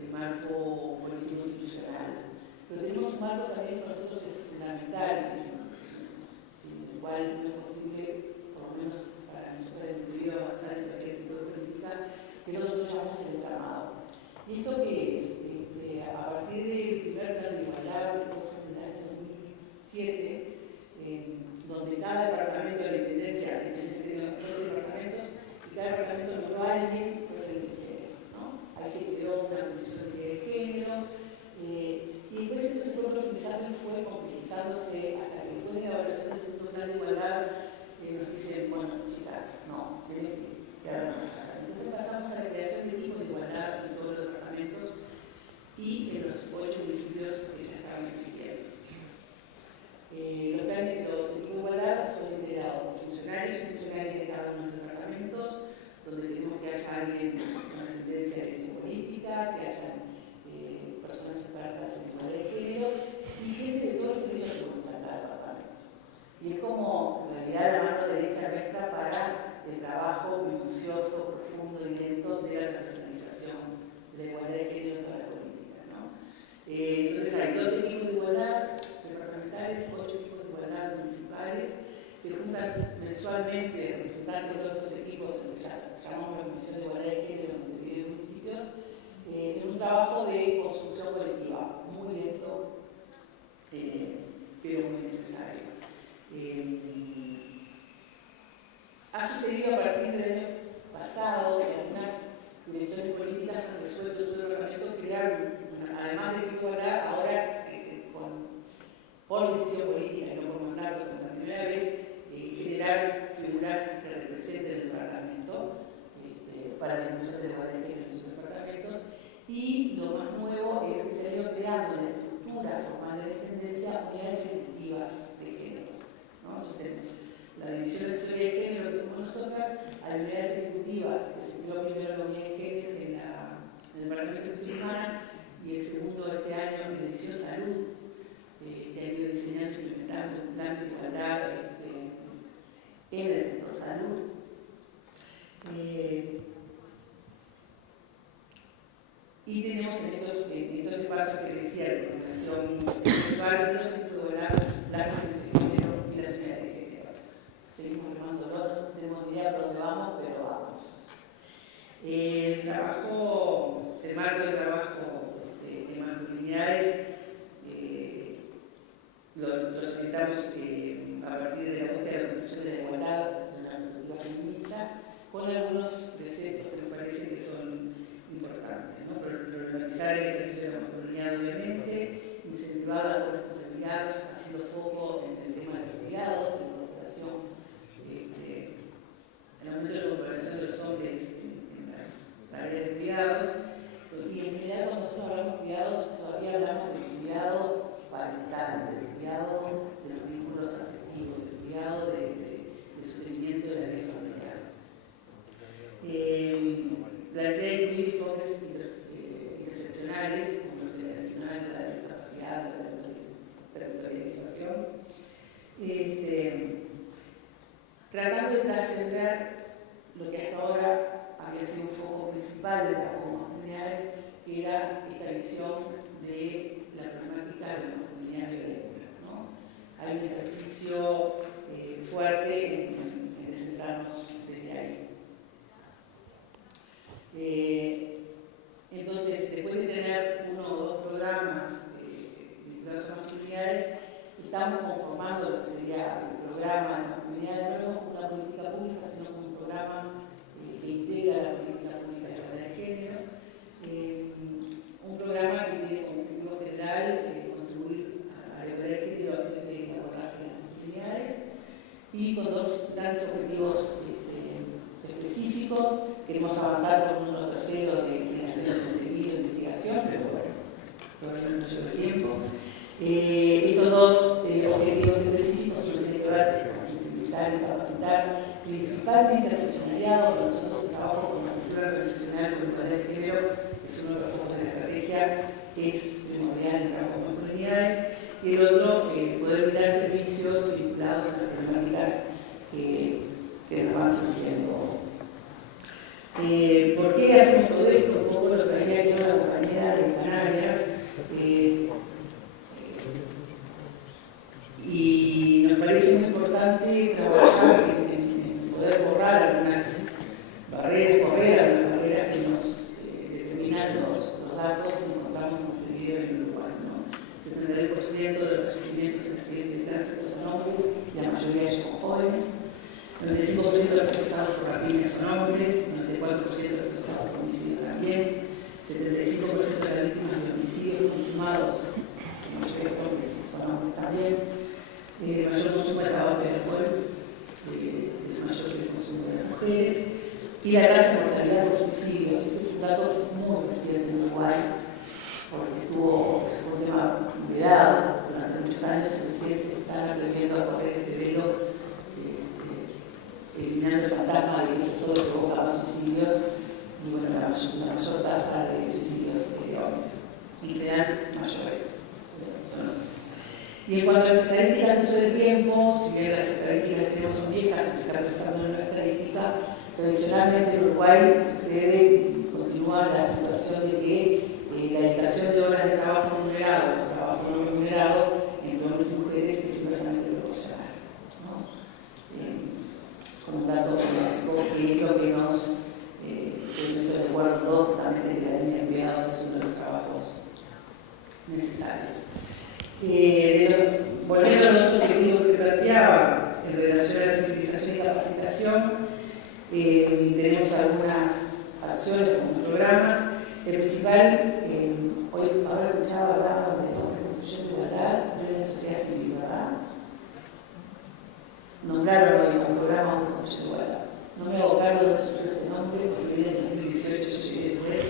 El marco político institucional. Pero tenemos un marco también que para nosotros es fundamental, sin el cual no es posible que nosotros llamamos el entramado. ¿Y esto qué es? A partir del primer plan de igualdad del año 2007, donde cada departamento de la Intendencia tiene 12 departamentos, y cada departamento nombró a alguien referente de género, ¿no? Ahí se creó una comisión de género, y después entonces todo profundizando fue completizándose hasta que después de la evaluación del segundo plan de igualdad nos dicen, bueno, chicas, no, tiene que haber más acá. Entonces pasamos a la creación de equipos de igualdad en todos los departamentos y en los 8 municipios que ya estaban existiendo. Los equipos de igualdad son integrados por funcionarios y funcionarias de cada uno de los departamentos, donde tenemos que haya alguien con ascendencia de política, que haya personas expertas en igualdad de género y gente de todos los servicios que gustan en cada departamento. Y es como, en realidad, la mano derecha nuestra para el trabajo minucioso, profundo y lento de la transversalización de la igualdad de género en toda la política, ¿no? Entonces hay 2 equipos de igualdad departamentales, 8 equipos de igualdad municipales, se juntan mensualmente representantes de todos estos equipos, que llamamos la Comisión de Igualdad de Género en los 10 municipios, en un trabajo de construcción colectiva, muy lento, pero muy necesario. Ha sucedido a partir del año pasado que algunas direcciones políticas han resuelto en su departamento crear, además de equipo de igualdad, ahora por decisión política y no por mandato, por la primera vez, generar figuras que representen el departamento para la inclusión de la igualdad de género en sus departamentos. Y lo más nuevo es que se ha ido creando en la estructura formal de la Intendencia unidades ejecutivas de género, ¿no? Entonces tenemos la División de Asesoría de Género, que somos nosotras, hay unidades ejecutivas, que se creó primero la unidad de género en el Departamento de Cultura Humana y el segundo de este año en la División Salud, que ha ido diseñando y implementando un plan de igualdad en el sector salud. Y tenemos en estos espacios que decía de comunicación sexual, los círculos de la de género y las unidades de género. Seguimos remando dolores, no tenemos ni idea por dónde vamos, pero vamos. El marco de trabajo de masculinidades los orientamos a partir de la búsqueda de la construcción de la igualdad de la perspectiva feminista, con algunos preceptos que me parece que son importantes, ¿no? Problematizar el ejercicio de la masculinidad, obviamente, incentivar la corresponsabilidad, haciendo foco en el tema de los cuidados, de la incorporación, el aumento de la incorporación de los hombres en las áreas de cuidados, y en general cuando nosotros hablamos de cuidados, todavía hablamos del cuidado parental, del cuidado de los vínculos afectivos, del cuidado de sostenimiento de la vida familiar. La necesidad de incluir enfoques interseccionales, como el generacional, de la discapacidad, de la territorialización, tratando de trascender lo que hasta ahora había sido un foco principal de las comunidades, que era esta visión de la problemática de la masculinidad violenta, ¿no? Hay un ejercicio fuerte en centrarnos desde ahí. Entonces, después de tener 1 o 2 programas vinculados a masculinidades, estamos conformando lo que sería el programa de masculinidad, no como una política pública, sino como un programa que integra la política pública de igualdad de género. Un programa que tiene como objetivo general contribuir a la igualdad de género a través de abordaje de las masculinidades y con 2 grandes objetivos específicos. Queremos avanzar con uno tercero de generación de contenido de investigación, pero bueno, todavía no nos lleva tiempo. Estos 2 objetivos específicos solo tienen que ver con sensibilizar y capacitar principalmente al funcionariado, pero nosotros trabajamos con la cultura organizacional con igualdad de género, que es uno de los focos de la estrategia, que es primordial en el trabajo con comunidades, y el otro, poder brindar servicios vinculados a las problemáticas que nos van surgiendo. ¿Por qué hacemos todo esto? Un poco lo traía aquí una compañera de Canarias, y nos parece muy importante trabajar en poder borrar algunas barreras, correr algunas barreras que jóvenes, 95% de los procesados por rapiña son hombres, 94% de los procesados por homicidio también, 75% de las víctimas de homicidios consumados, la mayoría de hombres son hombres también, el mayor consumo de tabaco y alcohol, es mayor que el consumo de las mujeres, y la tasa de mortalidad por suicidios. Esto es un dato muy reciente en Uruguay, porque fue un tema olvidado durante muchos años, y recién se están aprendiendo a correr este velo, eliminando el fantasma de que eso solo provocaba suicidios, y bueno, la mayor tasa de suicidios de hombres, en general mayores, son hombres. Y en cuanto a las estadísticas de uso del tiempo, si bien las estadísticas que tenemos son viejas, se está prestando una nueva estadística, tradicionalmente en Uruguay continúa la situación de que la dedicación de horas de trabajo remunerado o trabajo no remunerado entre hombres y mujeres es inversamente proporcional, ¿no? Con un dato clásico que es lo que nos estoy de acuerdo todos, también de que la línea de cuidados es uno de los trabajos necesarios. Volviendo a los objetivos que planteaba en relación a la sensibilización y capacitación, tenemos algunas acciones, algunos programas. El principal, ahora escuchaba hablar de reconstrucción de igualdad, de la sociedad civil, ¿verdad? Nombraron hoy un programa de reconstrucción de igualdad. No me hago cargo de reconstruir este nombre, porque viene en 2018, yo llegué después.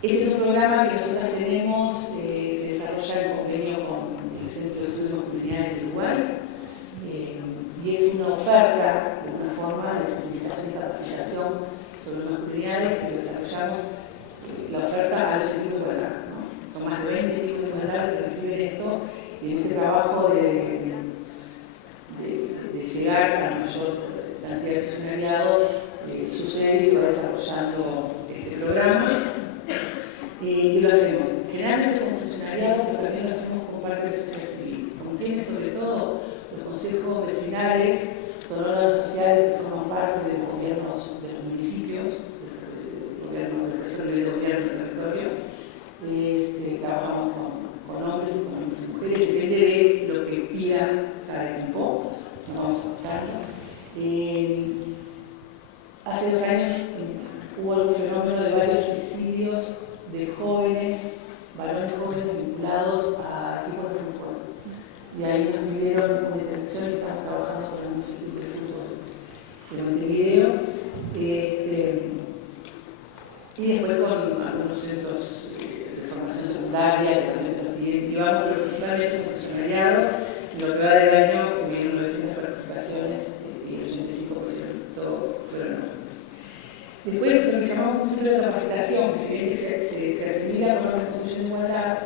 Este es un programa que nosotros tenemos, se desarrolla en convenio con el Centro de Estudios Masculinidades de Uruguay, y es una oferta, de una forma de sensibilización y capacitación sobre los masculinidades que desarrollamos la oferta a los equipos de igualdad, ¿no? Son más de 20 equipos de igualdad que reciben esto, y en este trabajo de llegar a la mayor cantidad de funcionariado sucede y se va desarrollando este programa. Y lo hacemos generalmente con funcionariado, pero también lo hacemos como parte de la sociedad civil. Contiene sobre todo los consejos vecinales, son órganos sociales que forman parte de los gobiernos de los municipios, del gobierno del tercer nivel de gobierno del territorio. Trabajamos con hombres y mujeres, depende de lo que pida cada equipo, no vamos a buscarlo. Hace 2 años hubo algún fenómeno de varios suicidios de jóvenes, varones jóvenes vinculados a equipos de fútbol. Y ahí nos pidieron una intervención y estamos trabajando con un equipo de fútbol de Montevideo. Y después con algunos centros de formación secundaria que realmente nos piden. Llevamos principalmente un funcionariado, y lo que va del año hubieron 900 participaciones y el 85% fueron hombres. Después, lo que llamamos un centro de capacitación, que se asimila con la reconstrucción de igualdad,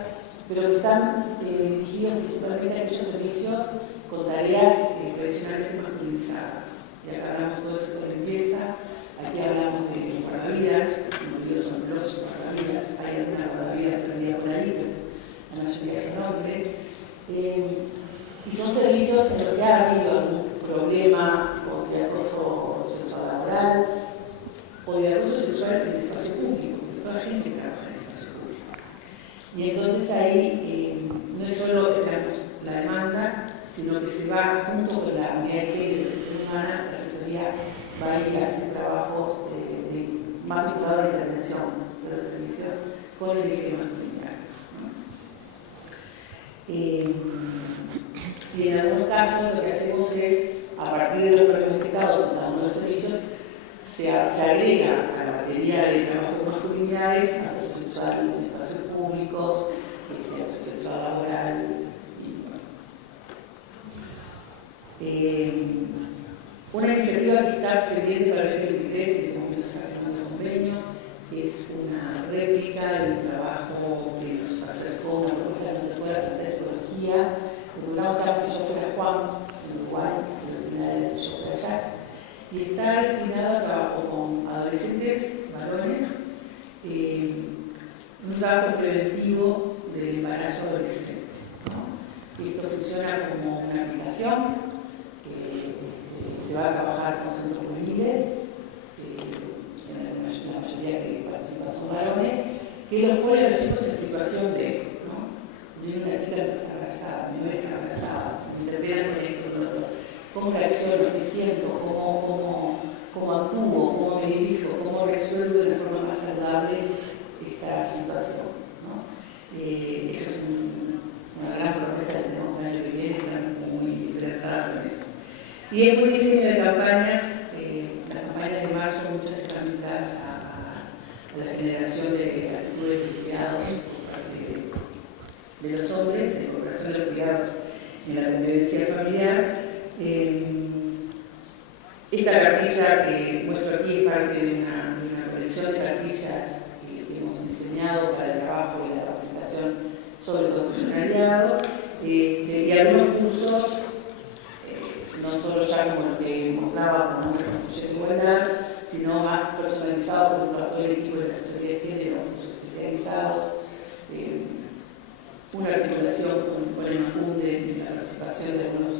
pero que están dirigidos principalmente a aquellos servicios con tareas tradicionalmente masculinizadas. Y acá hablamos todo el sector de limpieza, aquí hablamos de guardavidas, incluidos son los guardavidas, hay alguna guardavidas prendida por ahí, pero la mayoría son hombres. Y son servicios en los que ha habido algún problema de acoso sexual laboral, o de acoso sexual en el espacio público, porque toda la gente trabaja en el espacio público. Y entonces ahí no es solo la demanda, sino que se va junto con la unidad de género humana, la asesoría va a ir a hacer trabajos más vinculados a la intervención de los servicios con el eje de masculinidades, ¿no? Y en algunos casos lo que hacemos es, a partir de los problemas detectados en cada uno de los servicios, se agrega a la batería de trabajo con masculinidades acoso sexual en espacios públicos, acoso sexual laboral. Una iniciativa que está pendiente para el 2023, en este momento se está firmando el convenio, es una réplica del trabajo que nos acercó una propuesta de nuestra escuela de psicología. El programa se llama Si yo fuera Juan, en Uruguay, la original es Si yo fuera Jack. Y está destinado a trabajo con adolescentes, varones, un trabajo preventivo del embarazo adolescente, ¿no? Esto funciona como una aplicación que se va a trabajar con centros juveniles, la mayoría que participan son varones, que los pone a los chicos en situación de, ¿no? Viene una chica que está embarazada, mi bebé está embarazada, me interpelan con cómo reacciono, qué siento, cómo actúo, cómo me dirijo, cómo resuelvo de una forma más saludable esta situación, ¿no? Esa es una gran promesa que tenemos el año que viene, estamos muy interesados en eso. Y después diseño de campañas, las campañas de marzo muchas están vinculadas a la generación de actitudes de cuidados por parte de los hombres, de incorporación de los cuidados en la convivencia familiar. Esta cartilla que muestro aquí es parte de una colección de cartillas que hemos diseñado para el trabajo y la capacitación sobre el funcionariado, y algunos cursos, no solo ya como lo que mostraba como un proyecto de igualdad, sino más personalizados por todo el equipo de la asesoría de género, cursos especializados, una articulación con el Emakunde en la participación de algunos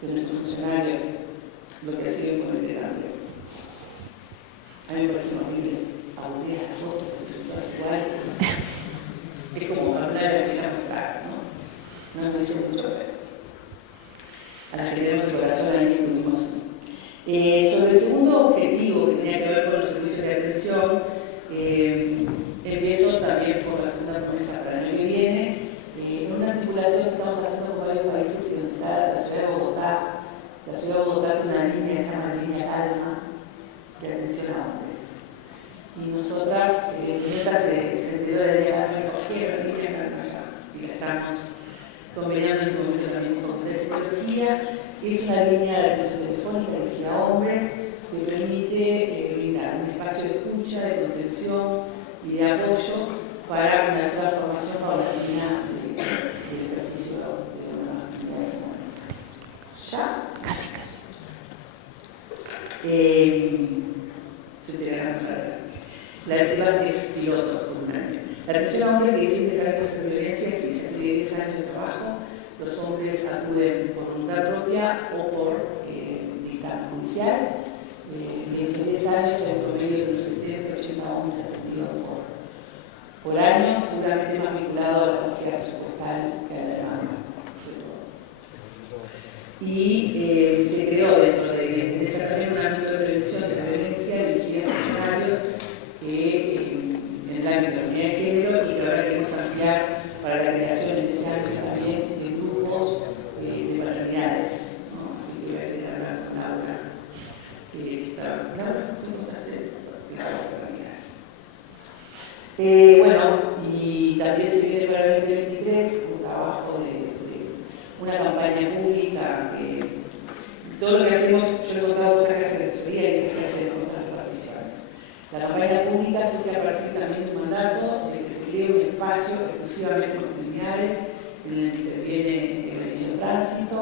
de nuestros funcionarios, lo que ha sido inconmensurable. A mí me parecen horribles, aburridas las fotos, porque son todas iguales. Es como hablar de aquella mostrar, ¿no? No nos dice mucho que ver. A las que tenemos el corazón ahí estuvimos. Sobre el segundo objetivo que tenía que ver con los servicios de atención, empiezo también por la segunda promesa para el año que viene, una articulación que estamos haciendo con varios países y donde está la ciudad de Bogotá. La ciudad de Bogotá tiene una línea que se llama Línea Alma de atención a hombres. Y nosotras, esta se enteró de la Línea Alma y dijo, quiero Línea Alma ya. Y la estamos conveniando en este momento también con Facultad de Psicología. Es una línea de atención telefónica dirigida a hombres que permite brindar un espacio de escucha, de contención y de apoyo para una transformación paulatina del ejercicio de una actividad. ¿Ya? Casi. Se enterarán más adelante. La actividad es piloto por un año. La atención a hombres que siente carácter de violencia, si ya tiene 10 años de trabajo, los hombres acuden por voluntad propia o por dictamen judicial. En 10 años hay un promedio de unos 70-80 hombres atendidos por año, seguramente más vinculado a la capacidad presupuestal que a la demanda. Y se creó dentro de ese también un ámbito de prevención de la violencia dirigida a funcionarios en el ámbito de la unidad de género y que ahora queremos ampliar para la creación en ese ámbito también de grupos de maternidades, ¿no? Así que voy a querer hablar con Laura. Laura, ¿tú contaste de maternidades? Bueno, y también se viene para el 2023 un trabajo de una campaña pública. Todo lo que hacemos, yo le he contado cosas que hace la asesoría y que hace en otras reparticiones. La campaña pública surge a partir también de un mandato en el que se crea un espacio exclusivamente con comunidades, en el que interviene la edición tránsito,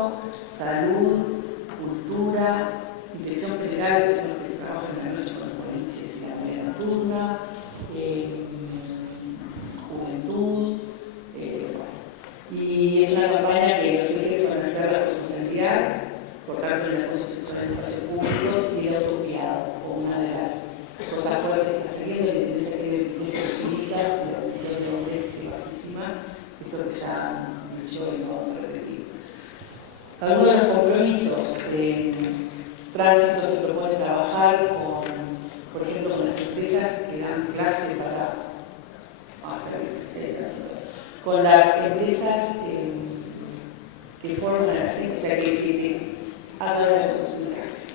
salud, cultura, dirección general, que son los que trabajan en la noche con los boliches y la media nocturna, juventud, y es una campaña que los ejes van a hacer la responsabilidad, por tanto, en el acoso sexual en espacios públicos y el autocuidado, como una de las cosas fuertes que está saliendo, la tendencia que hay de políticas, de la atención de hombres que es bajísima, esto que ya dicho y no vamos a repetir. Algunos de los compromisos tránsito se propone trabajar con, por ejemplo, con las empresas que dan clase para con las empresas que forman a la gente, o sea, que hagan la producción de clases.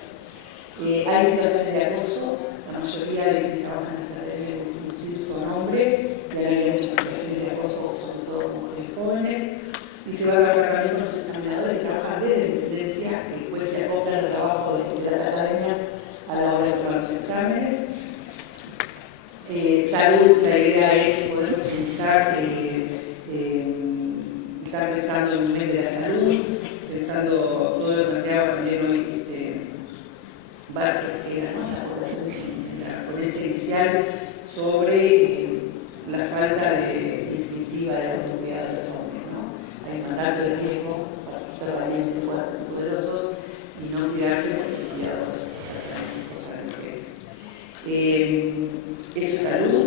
Hay situaciones de acoso, la mayoría de quienes trabajan en esta academia de conducir son hombres, y hay muchas situaciones de acoso, sobre todo con mujeres jóvenes, y se va a trabajar también con los examinadores que trabajan desde dependencia, que después se acoplan al trabajo de las academias a la hora de tomar los exámenes. Salud, la idea es poder profundizar, estar pensando en un mes de la salud, pensando todo lo que planteaba también hoy Barker, que era, ¿no?, la ponencia inicial sobre la falta de instintiva de la autoridad de los hombres, ¿no? Hay un mandato de riesgo para ser valientes, fuertes y poderosos y no cuidarle porque cuidados saben lo que es. Eso es salud.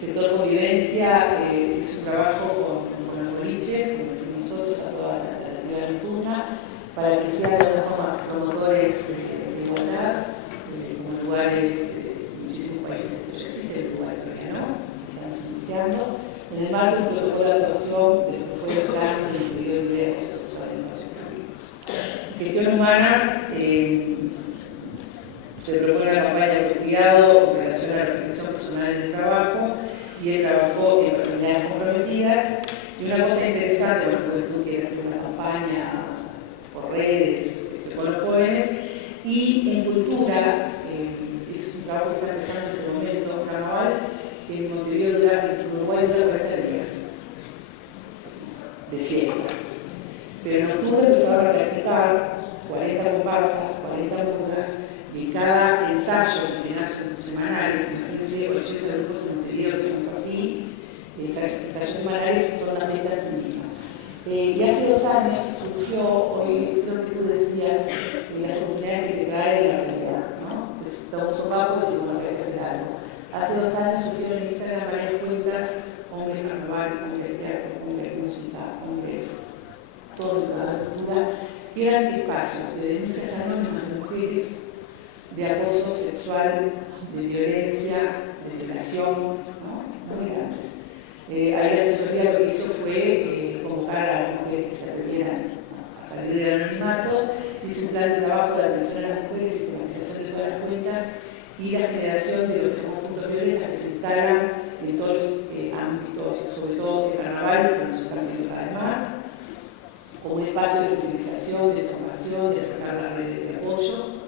Sector convivencia es un trabajo con los boliches, como decimos nosotros, a toda la actividad nocturna, para que sea de otra forma promotores de igualdad, como lugares, muchísimos países esto ya existe, en Uruguay todavía no, estamos iniciando, en el marco de un protocolo de actuación de lo que fue el plan de interior de acoso sexual en espacios públicos. Gestión humana, se propone una campaña de autocuidado con relación a la protección personal en el trabajo y el trabajo en oportunidades comprometidas. Y una cosa interesante, bueno, Juventud quiere hacer una campaña por redes con los jóvenes, y en cultura, es un trabajo que está empezando en este momento, un carnaval, que en Montevideo en Uruguay dura 40 días de fiesta. Pero en octubre empezaron a practicar 40 comparsas, 40 burlas, y cada ensayo que nace como semanales, imagínense 80 grupos en Montevideo que somos así, ensayos semanales son las fiestas en sí mismas. Y hace 2 años surgió, hoy creo que tú decías, las oportunidades que te trae la realidad, ¿no? Entonces, estamos opacos y decimos que hay que hacer algo. Hace 2 años surgieron en Instagram varias cuentas, hombres carnaval, hombres teatro, hombres música, hombres todo en toda la cultura, que eran espacios de denuncias anónimas de mujeres, de acoso sexual, de violencia, de violación, ¿no? Muy grandes. Ahí la asesoría lo que hizo fue convocar a las mujeres que se atrevieran a salir del anonimato, hizo un plan de trabajo de atención a las mujeres, sistematización de todas las cuentas y la generación de los conjuntos violentas que se instalan en todos los ámbitos, sobre todo de carnaval, pero no se están viendo cada vez más, como un espacio de sensibilización, de formación, de sacar las redes de apoyo.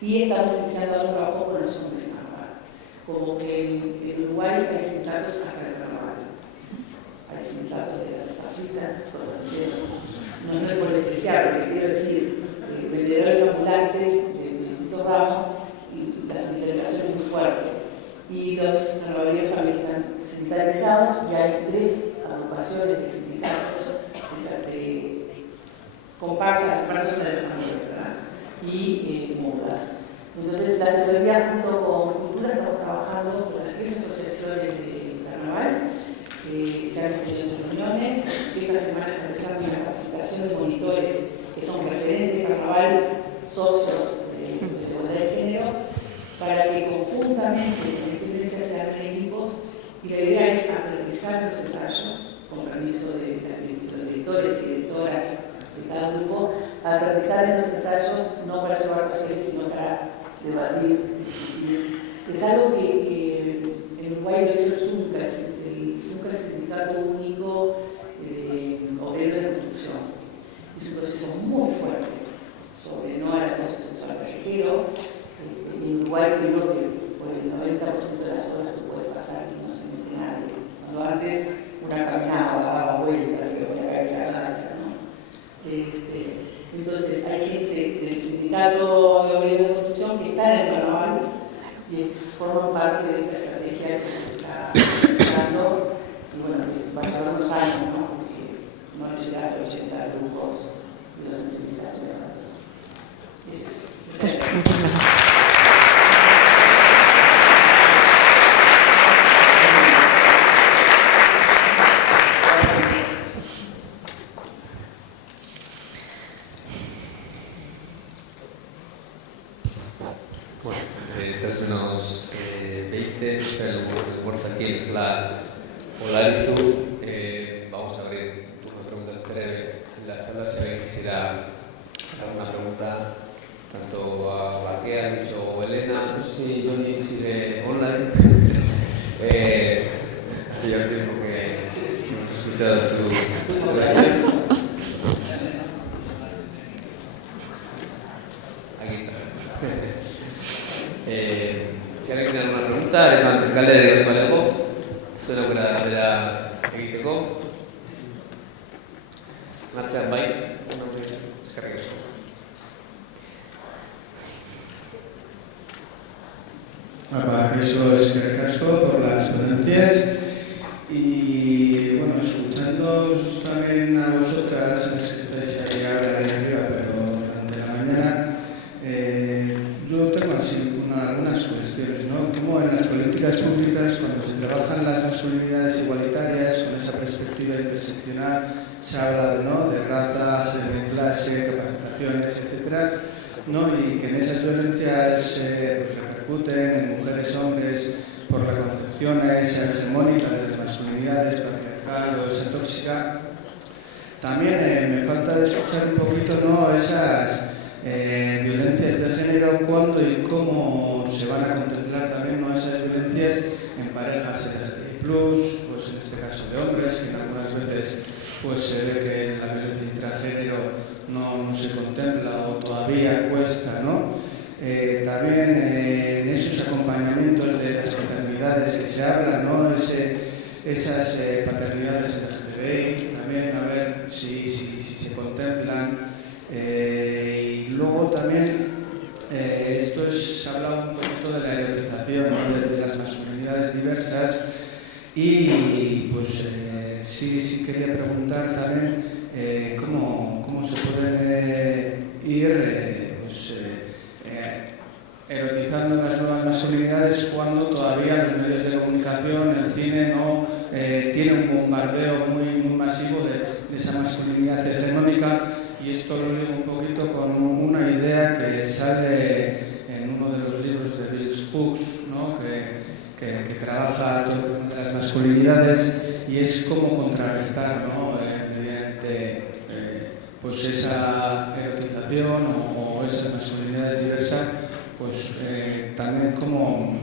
Y estamos iniciando un trabajo con los hombres de carnaval. Como que en Uruguay hay sindicatos hasta el carnaval. Hay sindicatos de las pafitas, no es por despreciar, lo que quiero decir, vendedores ambulantes de distintos ramos, y la sindicalización es muy fuerte. Y los carnavaleros también están sindicalizados, y hay 3 agrupaciones de sindicatos de comparsas, comparsas de los carnavales, ¿verdad? Y mudas. Entonces, la asesoría junto con Cultura estamos trabajando con las 3 asociaciones de carnaval, ya hemos tenido 2 reuniones. Esta semana está empezando una capacitación de monitores que son referentes de carnaval, socios de igualdad de género, para que conjuntamente con experiencia se armen equipos, y la idea es aterrizar los ensayos, con permiso de los directores y directoras de cada grupo, aterrizar en los ensayos no para llevar talleres, sino para debatir. Es algo que en Uruguay lo hizo el SUNCA, el Sindicato Único Obrero de Construcción. Es un proceso muy fuerte sobre no al acoso sexual callejero. En Uruguay creo que por el 90% de las horas tú puedes pasar y no se mete nadie. Cuando antes una caminaba, daba vueltas y la cabeza agacha, ¿no? Entonces hay gente del Sindicato de Obreros de Construcción que está en el carnaval y forman parte de esta estrategia que se está dando, y bueno, que va a llevar unos años, ¿no? Porque no llegas a 80 grupos de los sensibilizados. Es eso. Muchas gracias. Tras unos 20, el almuerzo aquí en la Olarizu. Vamos a abrir un turno de preguntas breve en la sala. Si alguien quisiera hacer una pregunta, tanto a Baquea, Lucho o Elena, no sé si Johnny sigue online. Yo entiendo que no has escuchado su reacción. Aquí está. Si alguien tiene alguna pregunta, levante galdera edo zuen aukera galdera egiteko. Martzean bai, eskerrik asko. Eso es casco por las ponencias y bueno, escuchándoos también a vosotras, es que estáis ahí ahora ahí arriba, pero durante la mañana, yo tengo así algunas cuestiones, ¿no? Como en las políticas públicas, cuando se trabajan las masculinidades igualitarias, con esa perspectiva interseccional, se habla de raza, de clase, violaciones, etcétera, ¿no? Y que en esas violencias repercuten en mujeres, hombres, por la concepción esa hegemónica de las masculinidades, patriarcal o esa tóxica. También me falta de escuchar un poquito, ¿no?, esas violencias de género, cuándo y cómo se van a contemplar también, ¿no?, esas violencias en parejas LGTBI+, pues en este caso de hombres, que algunas veces pues se ve que la violencia intragénero no se contempla o todavía cuesta, ¿no? También en esos acompañamientos de las paternidades que se hablan, ¿no?, esas paternidades LGTBI, también a ver si se contemplan. Y luego también se habla un poquito de la erotización, ¿no?, de las masculinidades diversas, y pues sí quería preguntar también cómo se pueden ir erotizando las nuevas masculinidades cuando todavía los medios de comunicación, el cine, no tiene un bombardeo muy masivo de esa masculinidad hegemónica. Y esto lo digo un poquito con una idea que sale en uno de los libros de Bill Hooks, ¿no?, que trabaja todo el tema de las masculinidades, y es cómo contrarrestar, ¿no?, mediante pues esa erotización o esas masculinidades diversas, pues también cómo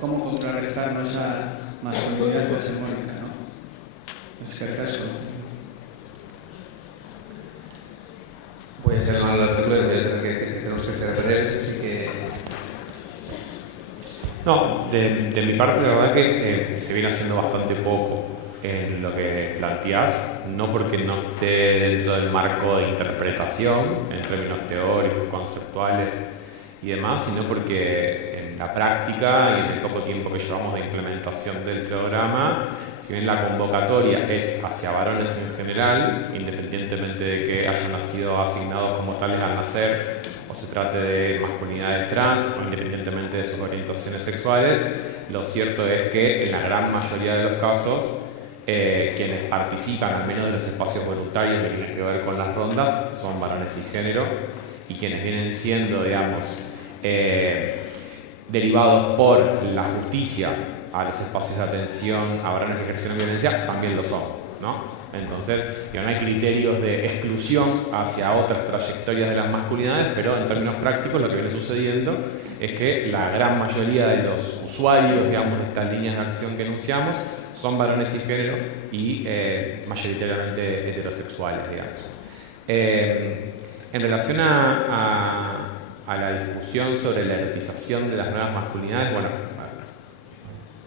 contrarrestar, ¿no?, esa masculinidad hegemónica, ¿no? Es el caso. Voy a hacer la pregunta que tenemos que ser breves, así que... No, de mi parte la verdad que se viene haciendo bastante poco en lo que planteás, no porque no esté dentro del marco de interpretación en términos teóricos, conceptuales y demás, sino porque en la práctica y en el poco tiempo que llevamos de implementación del programa, si bien la convocatoria es hacia varones en general, independientemente de que hayan sido asignados como tales al nacer o se trate de masculinidades trans o independientemente de sus orientaciones sexuales, lo cierto es que en la gran mayoría de los casos quienes participan al menos de los espacios voluntarios que tienen que ver con las rondas son varones cisgénero, y quienes vienen siendo, digamos, derivados por la justicia a los espacios de atención a varones que ejercieron violencia también lo son, ¿no? Entonces, no hay criterios de exclusión hacia otras trayectorias de las masculinidades, pero en términos prácticos lo que viene sucediendo es que la gran mayoría de los usuarios, digamos, de estas líneas de acción que enunciamos son varones cisgénero y mayoritariamente heterosexuales, digamos. En relación a la discusión sobre la erotización de las nuevas masculinidades, bueno,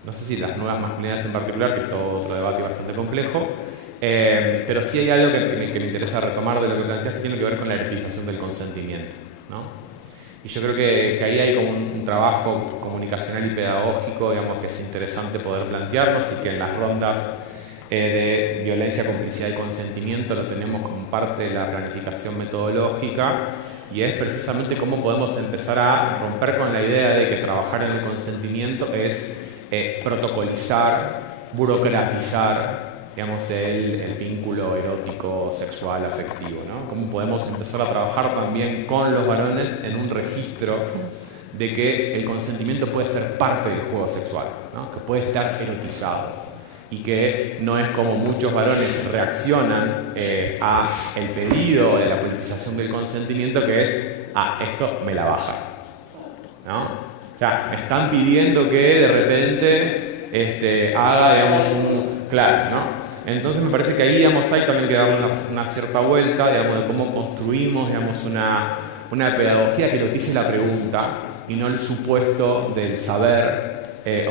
no sé si las nuevas masculinidades en particular, que es todo otro debate bastante complejo, pero sí hay algo que me interesa retomar de lo que planteas, que tiene que ver con la erotización del consentimiento, ¿no? Y yo creo que ahí hay como un trabajo comunicacional y pedagógico, digamos, que es interesante poder plantearnos, y que en las rondas de violencia, complicidad y consentimiento lo tenemos como parte de la planificación metodológica, y es precisamente cómo podemos empezar a romper con la idea de que trabajar en el consentimiento es protocolizar, burocratizar, digamos, el vínculo erótico, sexual, afectivo, ¿no? Cómo podemos empezar a trabajar también con los varones en un registro de que el consentimiento puede ser parte del juego sexual, ¿no? Que puede estar erotizado, y que no es como muchos varones reaccionan a el pedido de la politización del consentimiento, que es, esto me la baja, ¿no? O sea, me están pidiendo que de repente haga, digamos, claro, ¿no? Entonces me parece que ahí, digamos, hay también que darle una cierta vuelta, digamos, de cómo construimos, digamos, una pedagogía que erotice la pregunta y no el supuesto del saber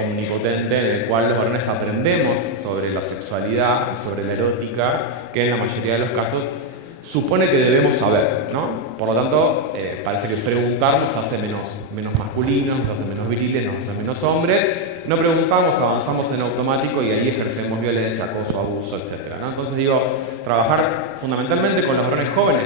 omnipotente, en el cual los varones aprendemos sobre la sexualidad y sobre la erótica, que en la mayoría de los casos supone que debemos saber, ¿no? Por lo tanto, parece que preguntar nos hace menos masculinos, nos hace menos viriles, nos hace menos hombres. No preguntamos, avanzamos en automático y ahí ejercemos violencia, acoso, abuso, etc., ¿no? Entonces digo, trabajar fundamentalmente con los varones jóvenes,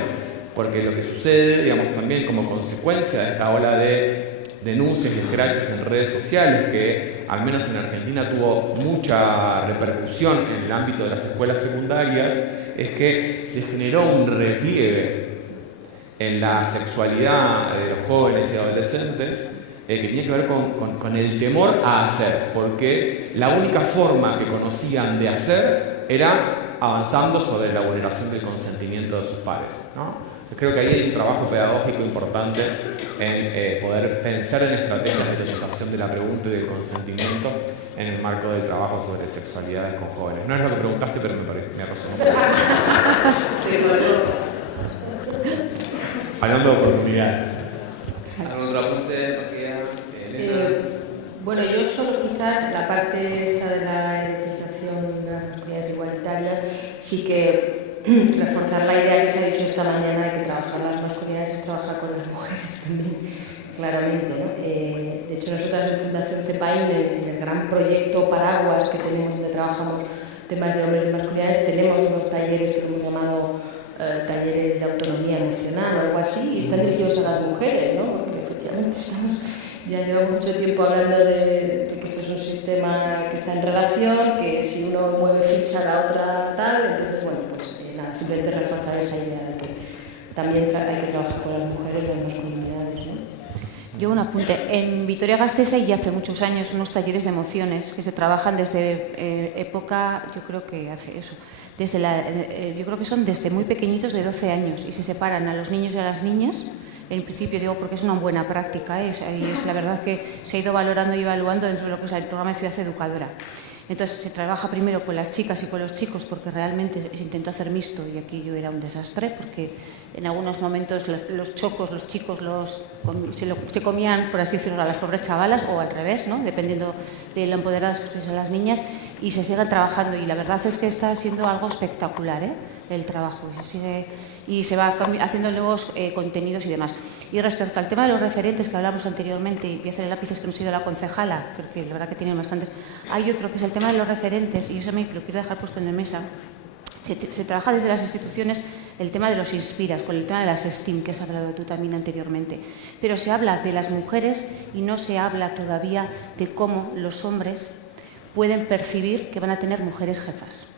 porque lo que sucede, digamos, también como consecuencia de esta ola de denuncias y escraches en redes sociales, que al menos en Argentina tuvo mucha repercusión en el ámbito de las escuelas secundarias, es que se generó un repliegue en la sexualidad de los jóvenes y adolescentes, que tiene que ver con el temor a hacer, porque la única forma que conocían de hacer era avanzando sobre la vulneración del consentimiento de sus pares, ¿no? Creo que ahí hay un trabajo pedagógico importante en poder pensar en estrategias de penalización de la pregunta y del consentimiento en el marco del trabajo sobre sexualidades con jóvenes. No es lo que preguntaste, pero me resonó. Hablando de oportunidades. ¿Algún otro apunte, María? Bueno, yo solo quizás la parte esta de la erotización de las masculinidades igualitarias, sí que reforzar la idea que se ha dicho esta mañana de que trabajar las masculinidades es trabajar con las mujeres también, claramente, ¿no? De hecho, nosotras en Fundación CEPAIN, en el gran proyecto Paraguas que tenemos, donde trabajamos temas de hombres y masculinidades, tenemos unos talleres que hemos llamado talleres de autonomía emocional o algo así, y están dirigidos a las mujeres, ¿no? Porque efectivamente ya llevamos mucho tiempo hablando de que esto es un sistema que está en relación, que si uno mueve ficha la otra tal, entonces bueno, pues nada, simplemente reforzar esa idea de que también hay que trabajar con las mujeres de las comunidades, ¿no? Yo un apunte. En Vitoria-Gasteiz hay hace muchos años unos talleres de emociones que se trabajan desde época, yo creo que hace eso, yo creo que son desde muy pequeñitos, de 12 años, y se separan a los niños y a las niñas. En principio digo porque es una buena práctica, y es la verdad que se ha ido valorando y evaluando dentro de lo que es el programa de Ciudad Educadora. Entonces se trabaja primero con las chicas y con los chicos porque realmente se intentó hacer mixto y aquí yo era un desastre porque en algunos momentos los chicos se comían, por así decirlo, a las pobres chavalas o al revés, ¿no? Dependiendo de lo empoderadas que son las niñas, y se siguen trabajando, y la verdad es que está siendo algo espectacular, el trabajo, y se va haciendo nuevos contenidos y demás. Y respecto al tema de los referentes que hablamos anteriormente, y voy a hacer el lápiz que nos ha ido la concejala, porque la verdad que tienen bastantes, hay otro que es el tema de los referentes, y yo lo quiero dejar puesto en la mesa. Se trabaja desde las instituciones el tema de los inspiras, con el tema de las STEAM, que has hablado tú también anteriormente, pero se habla de las mujeres y no se habla todavía de cómo los hombres pueden percibir que van a tener mujeres jefas.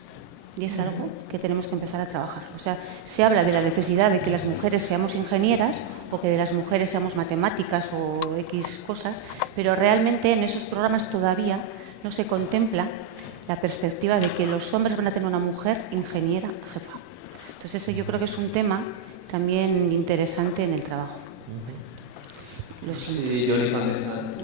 Y es algo que tenemos que empezar a trabajar. O sea, se habla de la necesidad de que las mujeres seamos ingenieras o que de las mujeres seamos matemáticas o X cosas, pero realmente en esos programas todavía no se contempla la perspectiva de que los hombres van a tener una mujer ingeniera jefa. Entonces ese yo creo que es un tema también interesante en el trabajo. Sí, Johnny Van de San.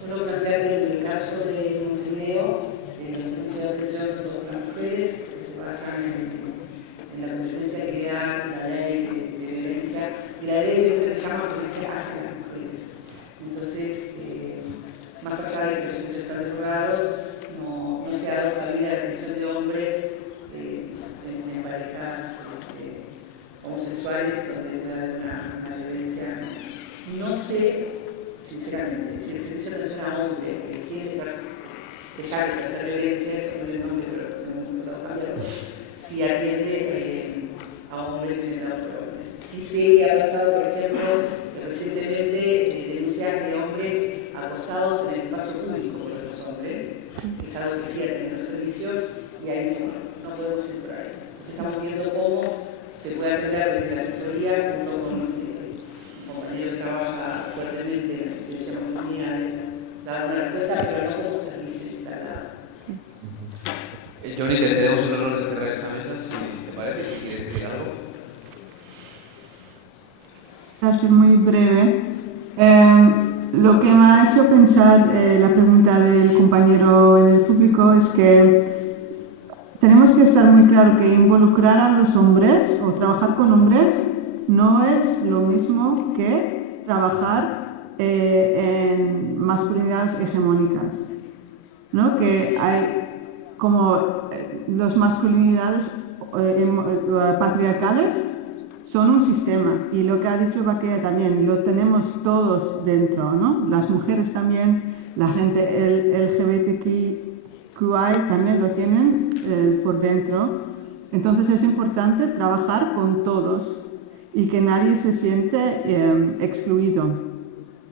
Solo plantear que en el caso de Montevideo, los episodios ofrecidos por las mujeres que se basan en la competencia que da la ley de violencia, y la ley de violencia se llama violencia hacia las mujeres. Entonces, más allá de que los hechos están derogados, no se ha dado cabida a la elección de hombres en parejas homosexuales donde puede haber una violencia. No sé, sinceramente, si el servicio de atención a hombre que decide dejar de ejercer violencia, es un nombre, pero si atiende a hombres violentados por hombres. Sí sé que ha pasado, por ejemplo, recientemente denuncias de hombres acosados en el espacio público por otros hombres, que es algo que sí atiende los servicios, y ahí dice, bueno, no podemos ir por ahí. Entonces estamos viendo cómo se puede aprender desde la asesoría, junto con un compañero que trabaja fuertemente en la asistencia a comunidades, dar una respuesta, pero no como servicio instalado. Johnny, te damos un honor de cerrar esta mesa, si te parece, si quieres decir algo. Va a ser muy breve. Lo que me ha hecho pensar la pregunta del compañero en el público es que tenemos que estar muy claro que involucrar a los hombres o trabajar con hombres no es lo mismo que trabajar en masculinidades hegemónicas, ¿no? Que hay como las masculinidades patriarcales son un sistema, y lo que ha dicho Baquea también lo tenemos todos dentro, ¿no? Las mujeres también, la gente LGBTQI también lo tienen por dentro. Entonces es importante trabajar con todos y que nadie se siente excluido.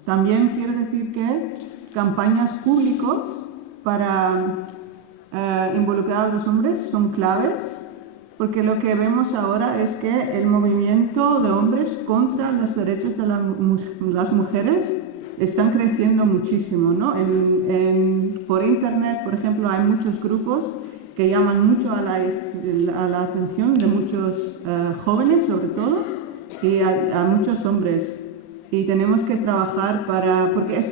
También quiero decir que campañas públicas para involucrar a los hombres son claves, porque lo que vemos ahora es que el movimiento de hombres contra los derechos de las mujeres están creciendo muchísimo, ¿no? Por internet, por ejemplo, hay muchos grupos que llaman mucho a la atención de muchos jóvenes, sobre todo, y a muchos hombres. Y tenemos que trabajar porque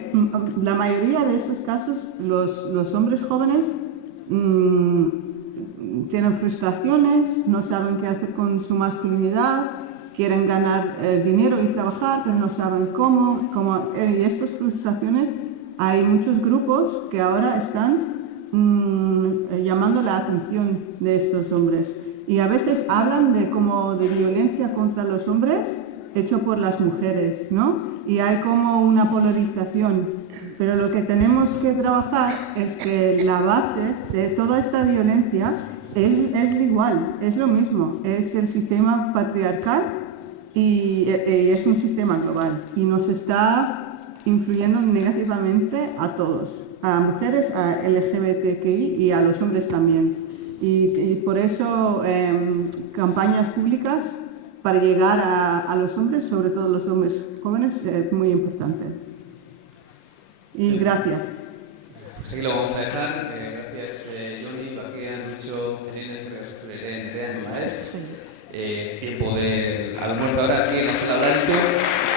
la mayoría de estos casos, los hombres jóvenes tienen frustraciones, no saben qué hacer con su masculinidad, quieren ganar dinero y trabajar, pero no saben cómo. Y estas frustraciones, hay muchos grupos que ahora están llamando la atención de estos hombres. Y a veces hablan de violencia contra los hombres hecho por las mujeres, ¿no? Y hay como una polarización. Pero lo que tenemos que trabajar es que la base de toda esta violencia es igual, es lo mismo, es el sistema patriarcal y es un sistema global y nos está influyendo negativamente a todos, a mujeres, a LGBTQI y a los hombres también. Y por eso campañas públicas para llegar a los hombres, sobre todo los hombres jóvenes, es muy importante. Y gracias. Pues aquí lo vamos a dejar. Gracias, Joni, Baquea, Lucho, Nerea, Nomaez. Es tiempo del almuerzo ahora aquí en la sala Blanco.